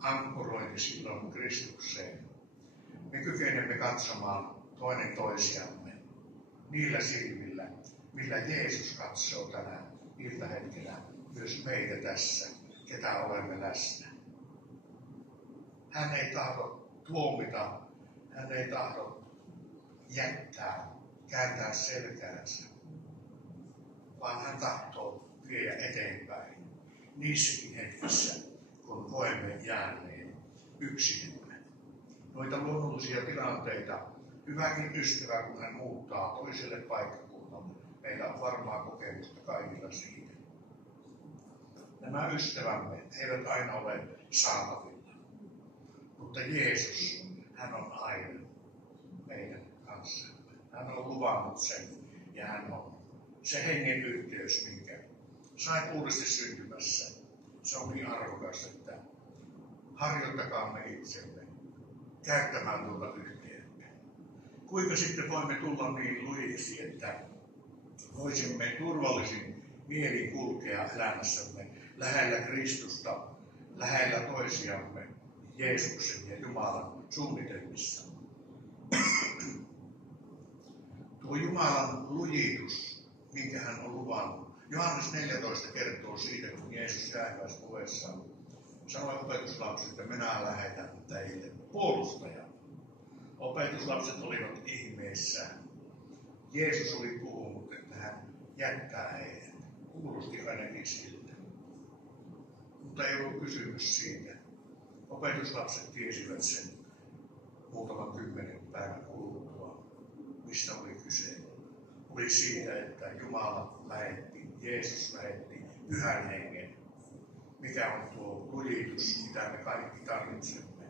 ankkorointi silloin Kristukseen, me kykenemme katsomaan toinen toisiamme niillä silmillä, millä Jeesus katsoo tänä iltahetkellä myös meitä tässä, ketä olemme läsnä. Hän ei tahdo tuomita, hän ei tahdo jättää, kääntää selkäänsä, vaan hän tahtoo viedä eteenpäin niissäkin hetkissä, kun koemme jääneen yksinemme. Noita luonnollisia tilanteita, hyväkin ystävä, kun hän muuttaa toiselle paikkakunnalle, meillä on varmaa kokemusta kaikilla siitä. Nämä ystävämme eivät aina ole saatavilla, mutta Jeesus, hän on aina meidän kanssamme. Hän on luvannut sen ja hän on se hengen yhteys, minkä sain uudesti syntymässä. Se on niin arvokas, että harjoittakaamme itsemme käyttämään tuota yhteyttä. Kuinka sitten voimme tulla niin lujiksi, että voisimme turvallisin mielin kulkea elämässämme lähellä Kristusta, lähellä toisiamme Jeesuksen ja Jumalan suunnitelmissa. Tuo Jumalan lujitus, minkä hän on luvannut. Johannes 14 kertoo siitä, kun Jeesus jäähyväispuheessa sanoi opetuslapsille, että minä lähetän teille puolustajan. Opetuslapset olivat ihmeissään. Jeesus oli puhunut, että hän jättää heidät. Kuulosti ainakin siltä. Mutta ei ollut kysymys siitä. Opetuslapset tiesivät sen muutaman 10 päivän kuluttua, mistä oli kyse. Oli siitä, että Jumala lähetti, Jeesus lähetti Pyhän Hengen, mikä on tuo lujitus, mitä me kaikki tarvitsemme.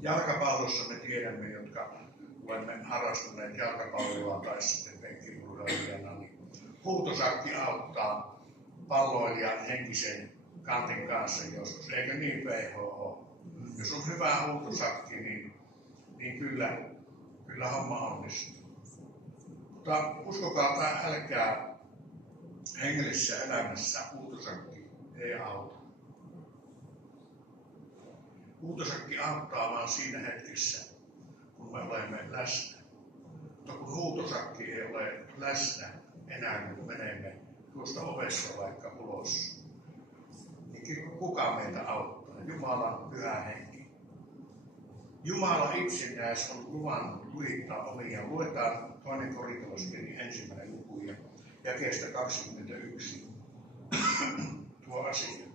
Jalkapallossa me tiedämme, jotka olemme harrastuneet jalkapalloa tai sitten penkkiurheilijana, niin huutosakki auttaa palloilijan henkisen kantin kanssa joskus, eikö niin PHO? Jos on hyvä huutosakki, niin kyllä homma onnistuu. Mutta uskokaa tai älkää, hengellisessä elämässä huutosakki ei auta. Huutosakki auttaa vain siinä hetkessä, kun me olemme läsnä. Mutta kun huutosakki ei ole läsnä enää, kun menemme tuosta ovesta vaikka ulos, niin kuka meitä auttaa? Jumalan Pyhä Henki. Jumala itsenäis on luvannut lujittaa omia. Luetaan 2. Korintolaskirjan 1. luku ja jakeesta 21 tuo asia.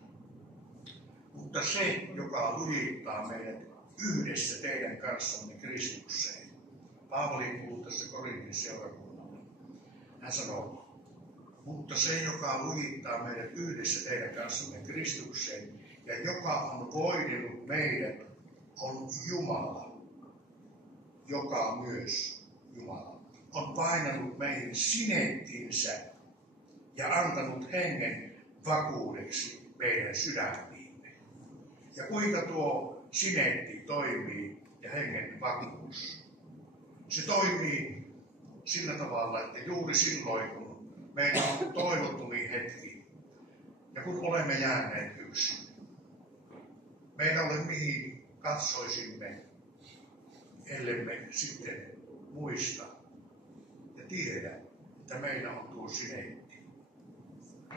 Mutta se, joka lujittaa meidät yhdessä teidän kanssanne Kristukseen. Paavali puhuu tässä Korintin seurakunnalle. Hän sanoo, mutta se, joka lujittaa meidät yhdessä teidän kanssanne Kristukseen ja joka on voidellut meidät, on Jumala, joka on myös Jumala. On painanut meihin sinettinsä ja antanut hengen vakuudeksi meidän sydämiimme. Ja kuinka tuo sinetti toimii ja hengen vakuus? Se toimii sillä tavalla, että juuri silloin, kun meillä on toivottomin hetki ja kun olemme jääneet yksin, meillä ole mihin katsoisimme, ellemme sitten muista ja tiedä, että meillä on tuo sinetti.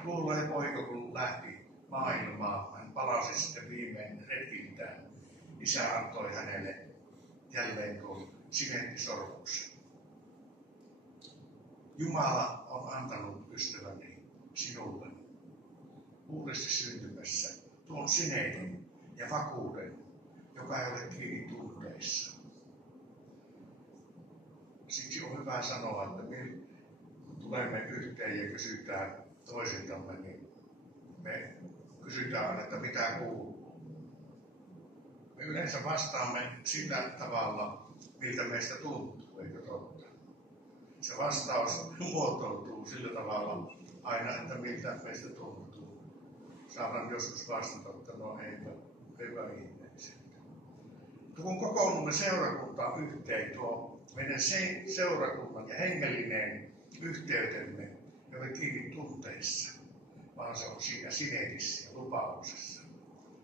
Luulee poika, kun lähti maailmaan, hän palasi sitten viimein retkiltään. Isä antoi hänelle jälleen tuon sinettisormuksen. Jumala on antanut ystäväni sinulle uudesti syntymässä tuon sinetin ja vakuuden, joka ei ole kiinni tunteissa. Siksi on hyvä sanoa, että kun tulemme yhteen ja kysytään toisiltamme, niin me kysytään, että mitä kuuluu. Me yleensä vastaamme sillä tavalla, miltä meistä tuntuu, eikö totta? Se vastaus muotoutuu sillä tavalla aina, että miltä meistä tuntuu. Saadaan joskus vastata, että no eipä ihmeelliseltä. Kun kokoonnumme seurakuntaan yhteen, tuo meidän seurakunnan ja hengellinen yhteytemme ei ole kiinni tunteissa, vaan se on siinä sinetissä ja lupauksessa.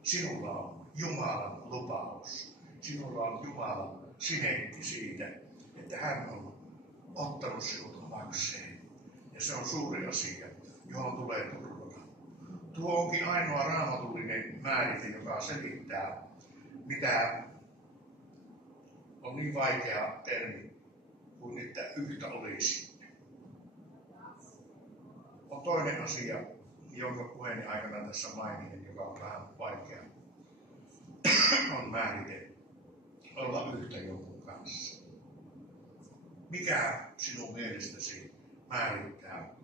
Sinulla on Jumalan lupaus. Sinulla on Jumalan sinetti siitä, että hän on ottanut sinut omakseen. Ja se on suuri asia, johon tulee turvata. Tuo onkin ainoa raamatullinen määrite, joka selittää, mitä on niin vaikea termi kuin että yhtä olisi. On toinen asia, jonka puheeni aikana tässä mainin, joka on vähän vaikea, on määrite olla yhtä jonkun kanssa. Mikä sinun mielestäsi määrittää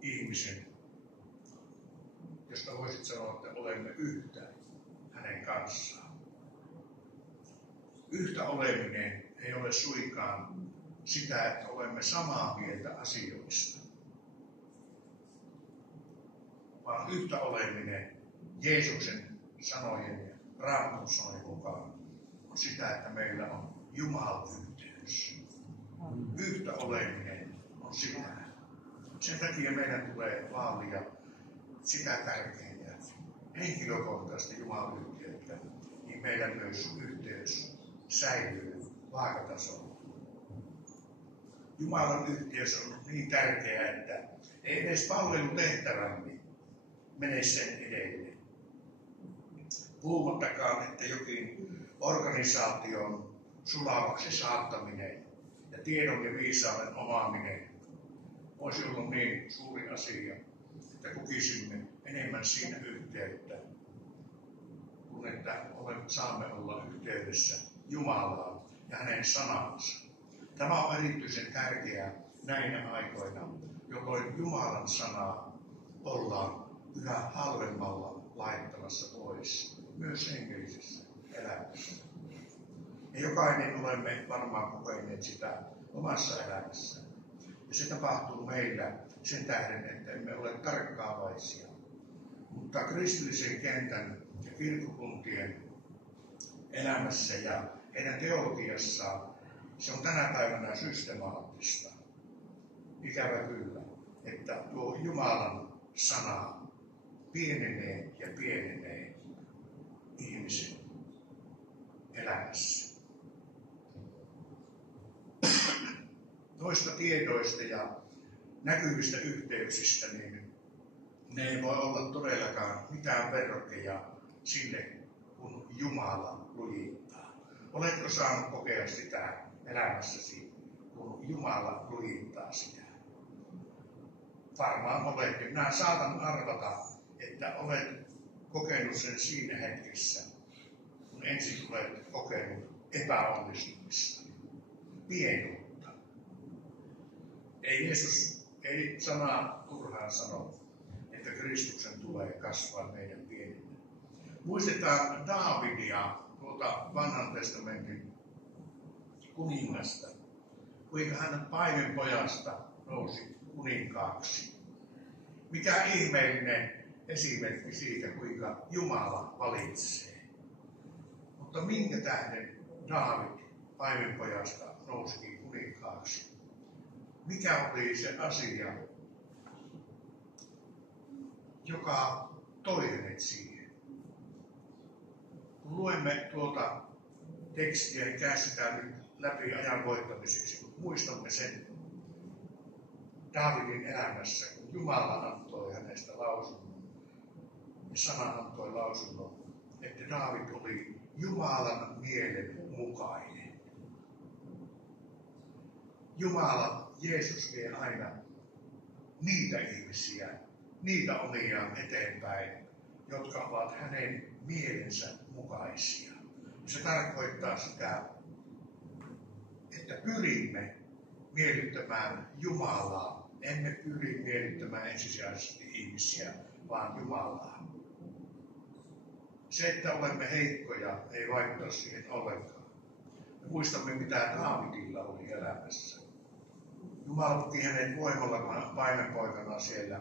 ihmisen, josta voisit sanoa, että olemme yhtä hänen kanssaan? Yhtä oleminen ei ole suinkaan sitä, että olemme samaa mieltä asioista, vaan yhtä oleminen Jeesuksen sanojen ja Raamatun sanojen mukaan on sitä, että meillä on Jumalan yhteys. Yhtä oleminen on sitä. Sen takia meidän tulee vaalia sitä tärkeintä, henkilökohtaista Jumalan-yhteyttä, niin meillä myös yhteys säilyy vaakatasolla. Jumalan yhteys on niin tärkeää, että ei edes palvelutehtävämme mene sen edelle. Puhumattakaan, että jokin organisaation sulavaksi saattaminen ja tiedon ja viisauden omaaminen voisi olla niin suuri asia, että kokisimme enemmän siinä yhteyttä, kun että saamme olla yhteydessä Jumalaan ja hänen sanansa. Tämä on erityisen tärkeää näinä aikoina, jolloin Jumalan sanaa ollaan yhä halvemmalla laittamassa pois, myös hengellisessä elämässä. Ja jokainen olemme varmaan kokeneet sitä omassa elämässä. Ja se tapahtuu meillä sen tähden, että emme ole tarkkaavaisia. Mutta kristillisen kentän ja kirkkokuntien elämässä ja heidän teologiassaan se on tänä päivänä systemaattista. Ikävä kyllä, että tuo Jumalan sana pienenee ja pienenee ihmisen elämässä. Noista tiedoista ja näkyvistä yhteyksistä, niin ne ei voi olla todellakaan mitään verrokkeja sille, kun Jumala lujittaa. Oletko saanut kokea sitä elämässäsi, kun Jumala lujittaa sitä? Varmaan olet. Minä saatan arvata, että olet kokenut sen siinä hetkessä, kun ensin olet kokenut epäonnistumista, pienuutta. Ei sanaa turhaan sano, että Kristuksen tulee kasvaa meidän pienenä. Muistetaan Daavidia, tuota vanhan testamentin kuningasta, kuinka hän paimenpojasta nousi kuninkaaksi. Mikä ihmeellinen esimerkki siitä, kuinka Jumala valitsee. Mutta minkä tähden Daavid paimenpojasta nousikin kuninkaaksi? Mikä oli se asia, joka toi hänet siihen? Kun luemme tuota tekstiä, niin käsitään nyt läpi ajan voittamiseksi, mutta muistamme sen Daavidin elämässä, kun Jumala antoi hänestä lausunnon ja sana antoi lausunnon, että Daavid oli Jumalan mielen mukainen. Jumala, Jeesus vie aina niitä ihmisiä, niitä omiaan eteenpäin, jotka ovat hänen mielensä mukaisia. Se tarkoittaa sitä, että pyrimme miellyttämään Jumalaa. Emme pyri miellyttämään ensisijaisesti ihmisiä, vaan Jumalaa. Se, että olemme heikkoja, ei vaikuta siihen ollenkaan. Me muistamme, mitä Daavidilla oli elämässä. Jumala tuki hänet voimalla, kun hän paimenpoikana siellä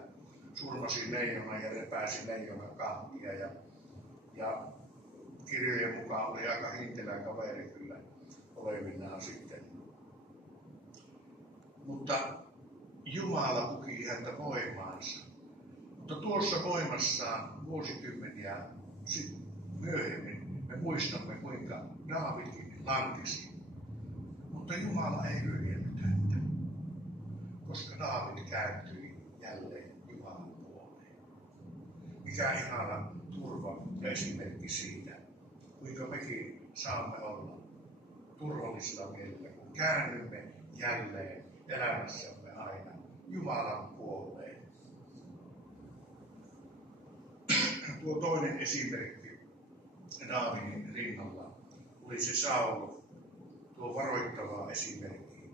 surmasi leijonan ja repäisi leijonan kahtia. Ja kirjojen mukaan oli aika hintelä kaveri kyllä olevinaan sitten. Mutta Jumala tuki häntä voimaansa. Mutta tuossa voimassaan vuosikymmeniä myöhemmin me muistamme, kuinka Daavidkin lankesi. Mutta Jumala ei hyödynnyt häntä, koska Daavid kääntyi jälleen Jumalan puoleen. Mikä ihana turva ja esimerkki siitä, kuinka mekin saamme olla turvallisella mielellä, kun käännymme jälleen elämässämme aina Jumalan puoleen. Tuo toinen esimerkki Daavidin rinnalla oli se Saul, tuo varoittava esimerkki.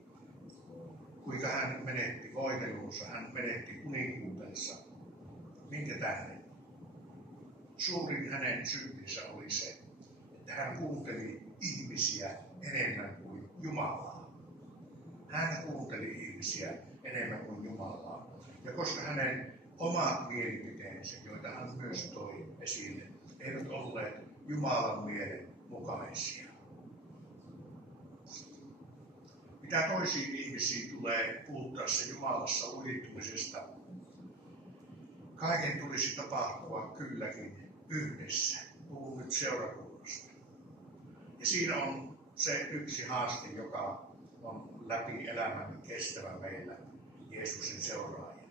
Kuinka hän menetti voitelunsa, hän menetti kuninkuutensa. Minkä tähden? Suurin hänen syntinsä oli se, että hän kuunteli ihmisiä enemmän kuin Jumalaa. Hän kuunteli ihmisiä enemmän kuin Jumalaa. Ja koska hänen omat mielipiteensä, joita hän myös toi esille, eivät olleet Jumalan mielen mukaisia. Mitä toisiin ihmisiin tulee puhuttaessa Jumalassa lujittumisesta, kaiken tulisi tapahtua kylläkin yhdessä. Puhun nyt seurakunnasta. Ja siinä on se yksi haaste, joka on läpi elämän kestävä meillä Jeesuksen seuraajina.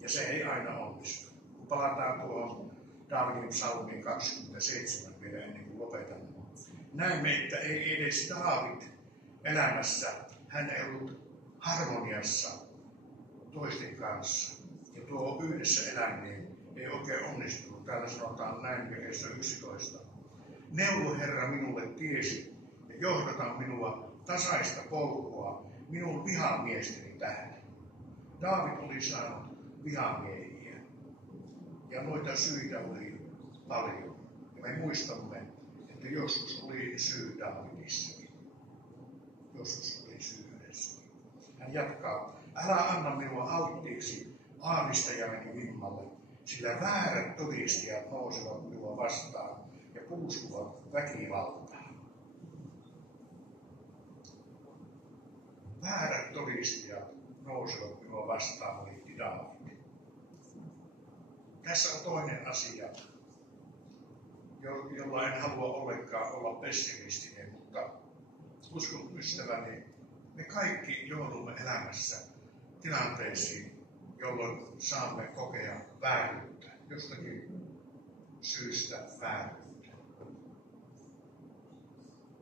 Ja se ei aina onnistu. Kun palataan tuohon Daavidin psalmiin 27 vielä ennen kuin lopetan, näemme, että ei edes Daavid elämässä, hän ei ollut harmoniassa toisten kanssa. Ja tuo yhdessä eläminen ei oikein onnistunut. Täällä sanotaan näin jakeessa 11. Neuvo Herra minulle tiesi ja johdata minua tasaista polkua minun vihamiesteni tähden. Daavid oli saanut vihamiehiä ja noita syitä oli paljon. Ja me muistamme, että joskus oli syy Daavidissakin. Joskus oli syy edessäkin. Hän jatkaa, älä anna minua alttiiksi aavistajani vimmalle, sillä väärät todistajat nousevat minua vastaan ja puuskuvat väkivaltaa. Väärät todistajat nousevat minua vastaan, valitti Daavid. Tässä on toinen asia, jolla en halua ollenkaan olla pessimistinen, mutta uskon ystäväni, me kaikki joudumme elämässä tilanteisiin, jolloin saamme kokea vääryyttä, jostakin syystä vääryyttä.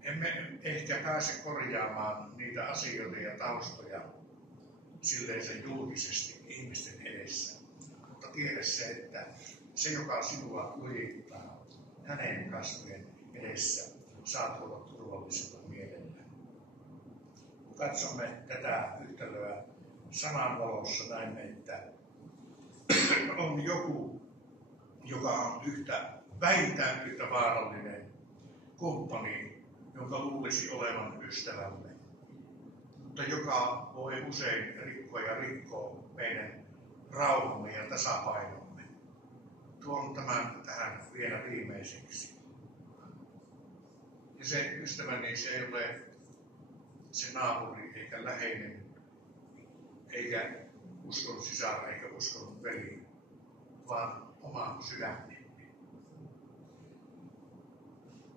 Emme ehkä pääse korjaamaan niitä asioita ja taustoja silleensä julkisesti ihmisten edessä, mutta tiedä se, että se, joka sinua lujittaa, hänen kasvojen edessä saat olla turvallisella mielellä. Kun katsomme tätä yhtälöä sanan valossa, näemme, että on joku, joka on vähintään yhtä vaarallinen kumppani, jonka luulisi olevan ystävämme, mutta joka voi usein rikkoa ja rikkoo meidän rauhamme ja tasapainomme. Tuon tämän tähän vielä viimeiseksi. Ja se ystäväni, se ei ole se naapuri eikä läheinen, eikä uskon sisar eikä uskon veli, vaan oma sydämeni.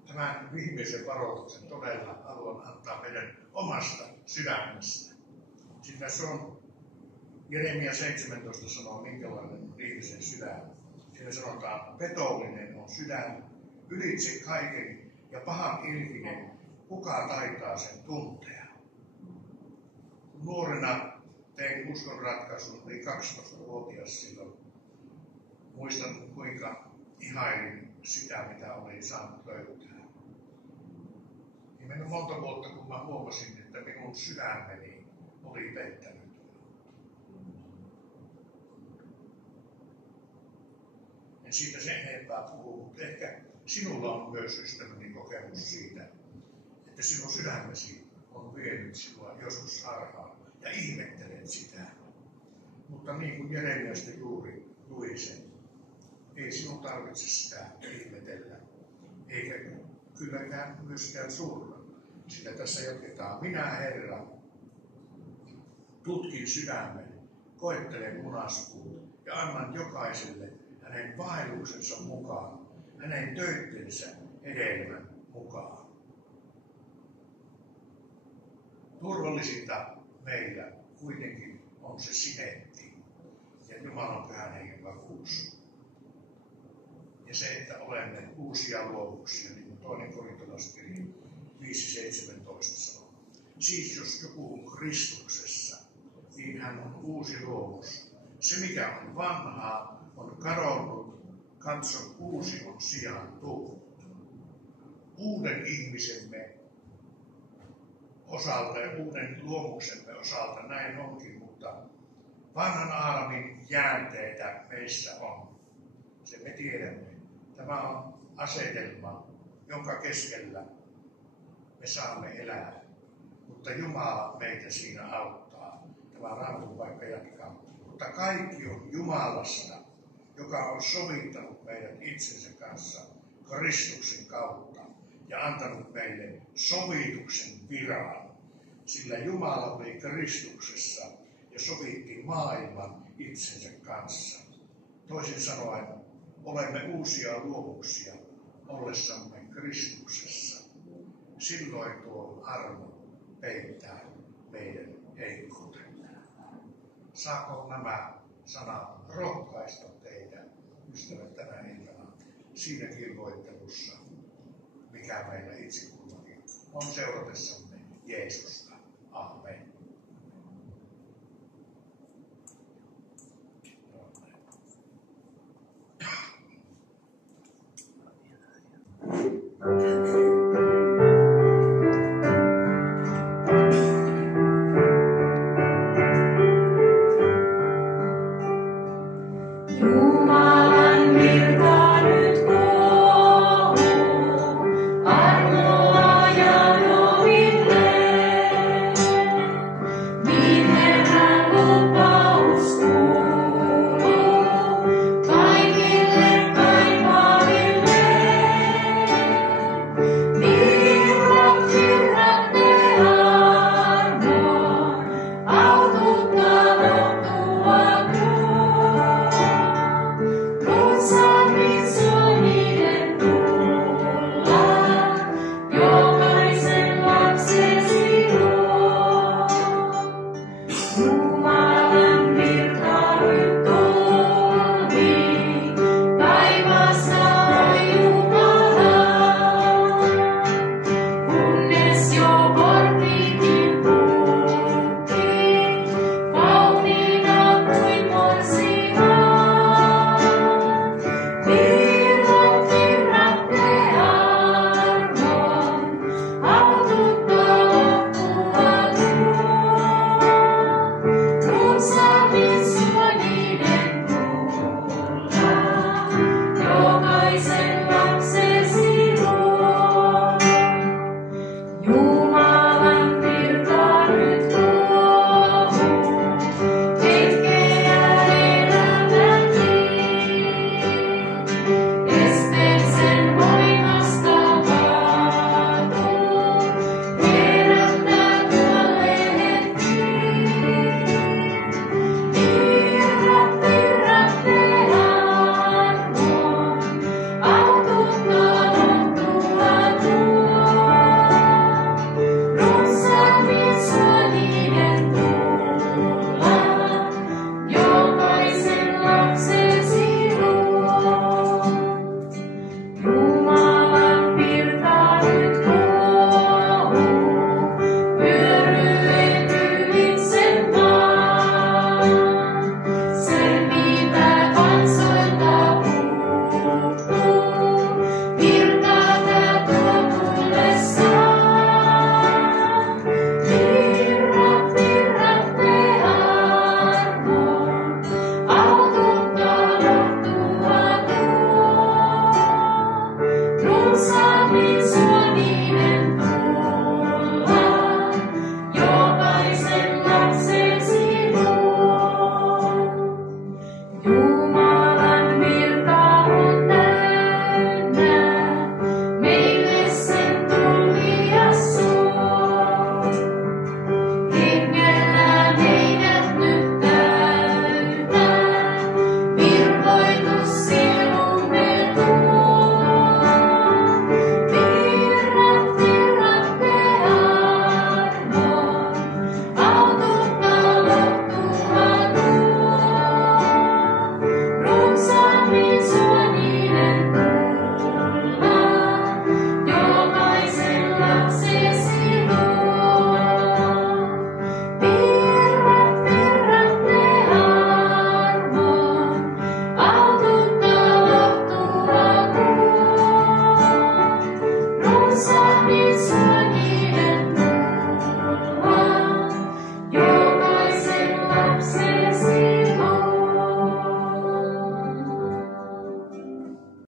Tämän viimeisen varoituksen todella haluan antaa meidän omasta sydämestä. Sillä se on, Jeremia 17 sanoo, minkälainen ihmisen sydän. Siinä sanotaan, petollinen on sydän, ylitse kaiken ja pahan ilkinen, kuka taitaa sen tuntea. Nuorena tein uskon ratkaisun, oli 12-vuotias silloin. Muistan, kuinka ihailin sitä, mitä olin saanut löytää. Ei mennyt monta vuotta, kun mä huomasin, että minun sydämeni oli pettänyt. En siitä sen enempää puhu, mutta ehkä sinulla on myös ystäväni kokemus siitä, että sinun sydämesi on vienyt sinua joskus harhaan ja ihmettelet sitä. Mutta niin kuin Jeremiasta juuri luin sen, ei sinun tarvitse sitä ihmetellä, eikä kylläkään myöskään surra. Sillä tässä jatketaan, minä Herra, tutkin sydämen, koettelen munaskuut ja annan jokaiselle hänen vaelluksensa mukaan, hänen töittensä hedelmän mukaan. Turvallisinta meillä kuitenkin on se sinetti ja Jumalan pyhän hengen vakuus. Ja se, että olemme uusia luovuksia, niin kuin toinen korintolaiskirja 5.17 sanoo. Siis jos joku on Kristuksessa, niin hän on uusi luovuus. Se, mikä on vanhaa, on kadonnut, katso, uusi on sijaan tullut. Uuden ihmisemme osalta ja uuden luomuksemme osalta näin onkin, mutta vanhan Aadamin jäänteitä meissä on. Se me tiedämme. Tämä on asetelma, jonka keskellä me saamme elää. Mutta Jumala meitä siinä auttaa. Tämä Raamatun paikka jatkaa. Mutta kaikki on Jumalasta, joka on sovittanut meidät itsensä kanssa Kristuksen kautta ja antanut meille sovituksen viran. Sillä Jumala oli Kristuksessa ja sovitti maailman itsensä kanssa. Toisin sanoen, olemme uusia luomuksia ollessamme Kristuksessa. Silloin tuo armo peittää meidän heikkoutemme. Saako nämä sanat rohkaista teitä, ystävät, tänä iltana siinä kirvoittelussa, mikä meillä itse kullakin on seuratessamme Jeesusta. Amen. Jumalan virta nyt kuohuu, armoa ja roville. Niin Herran lupaus kuuluu kaikille kaipaaville. Virrat ne armoa, aututtavat tuotua. Runsaammin suunnilleen tulla, jokaisen lapsesi luo.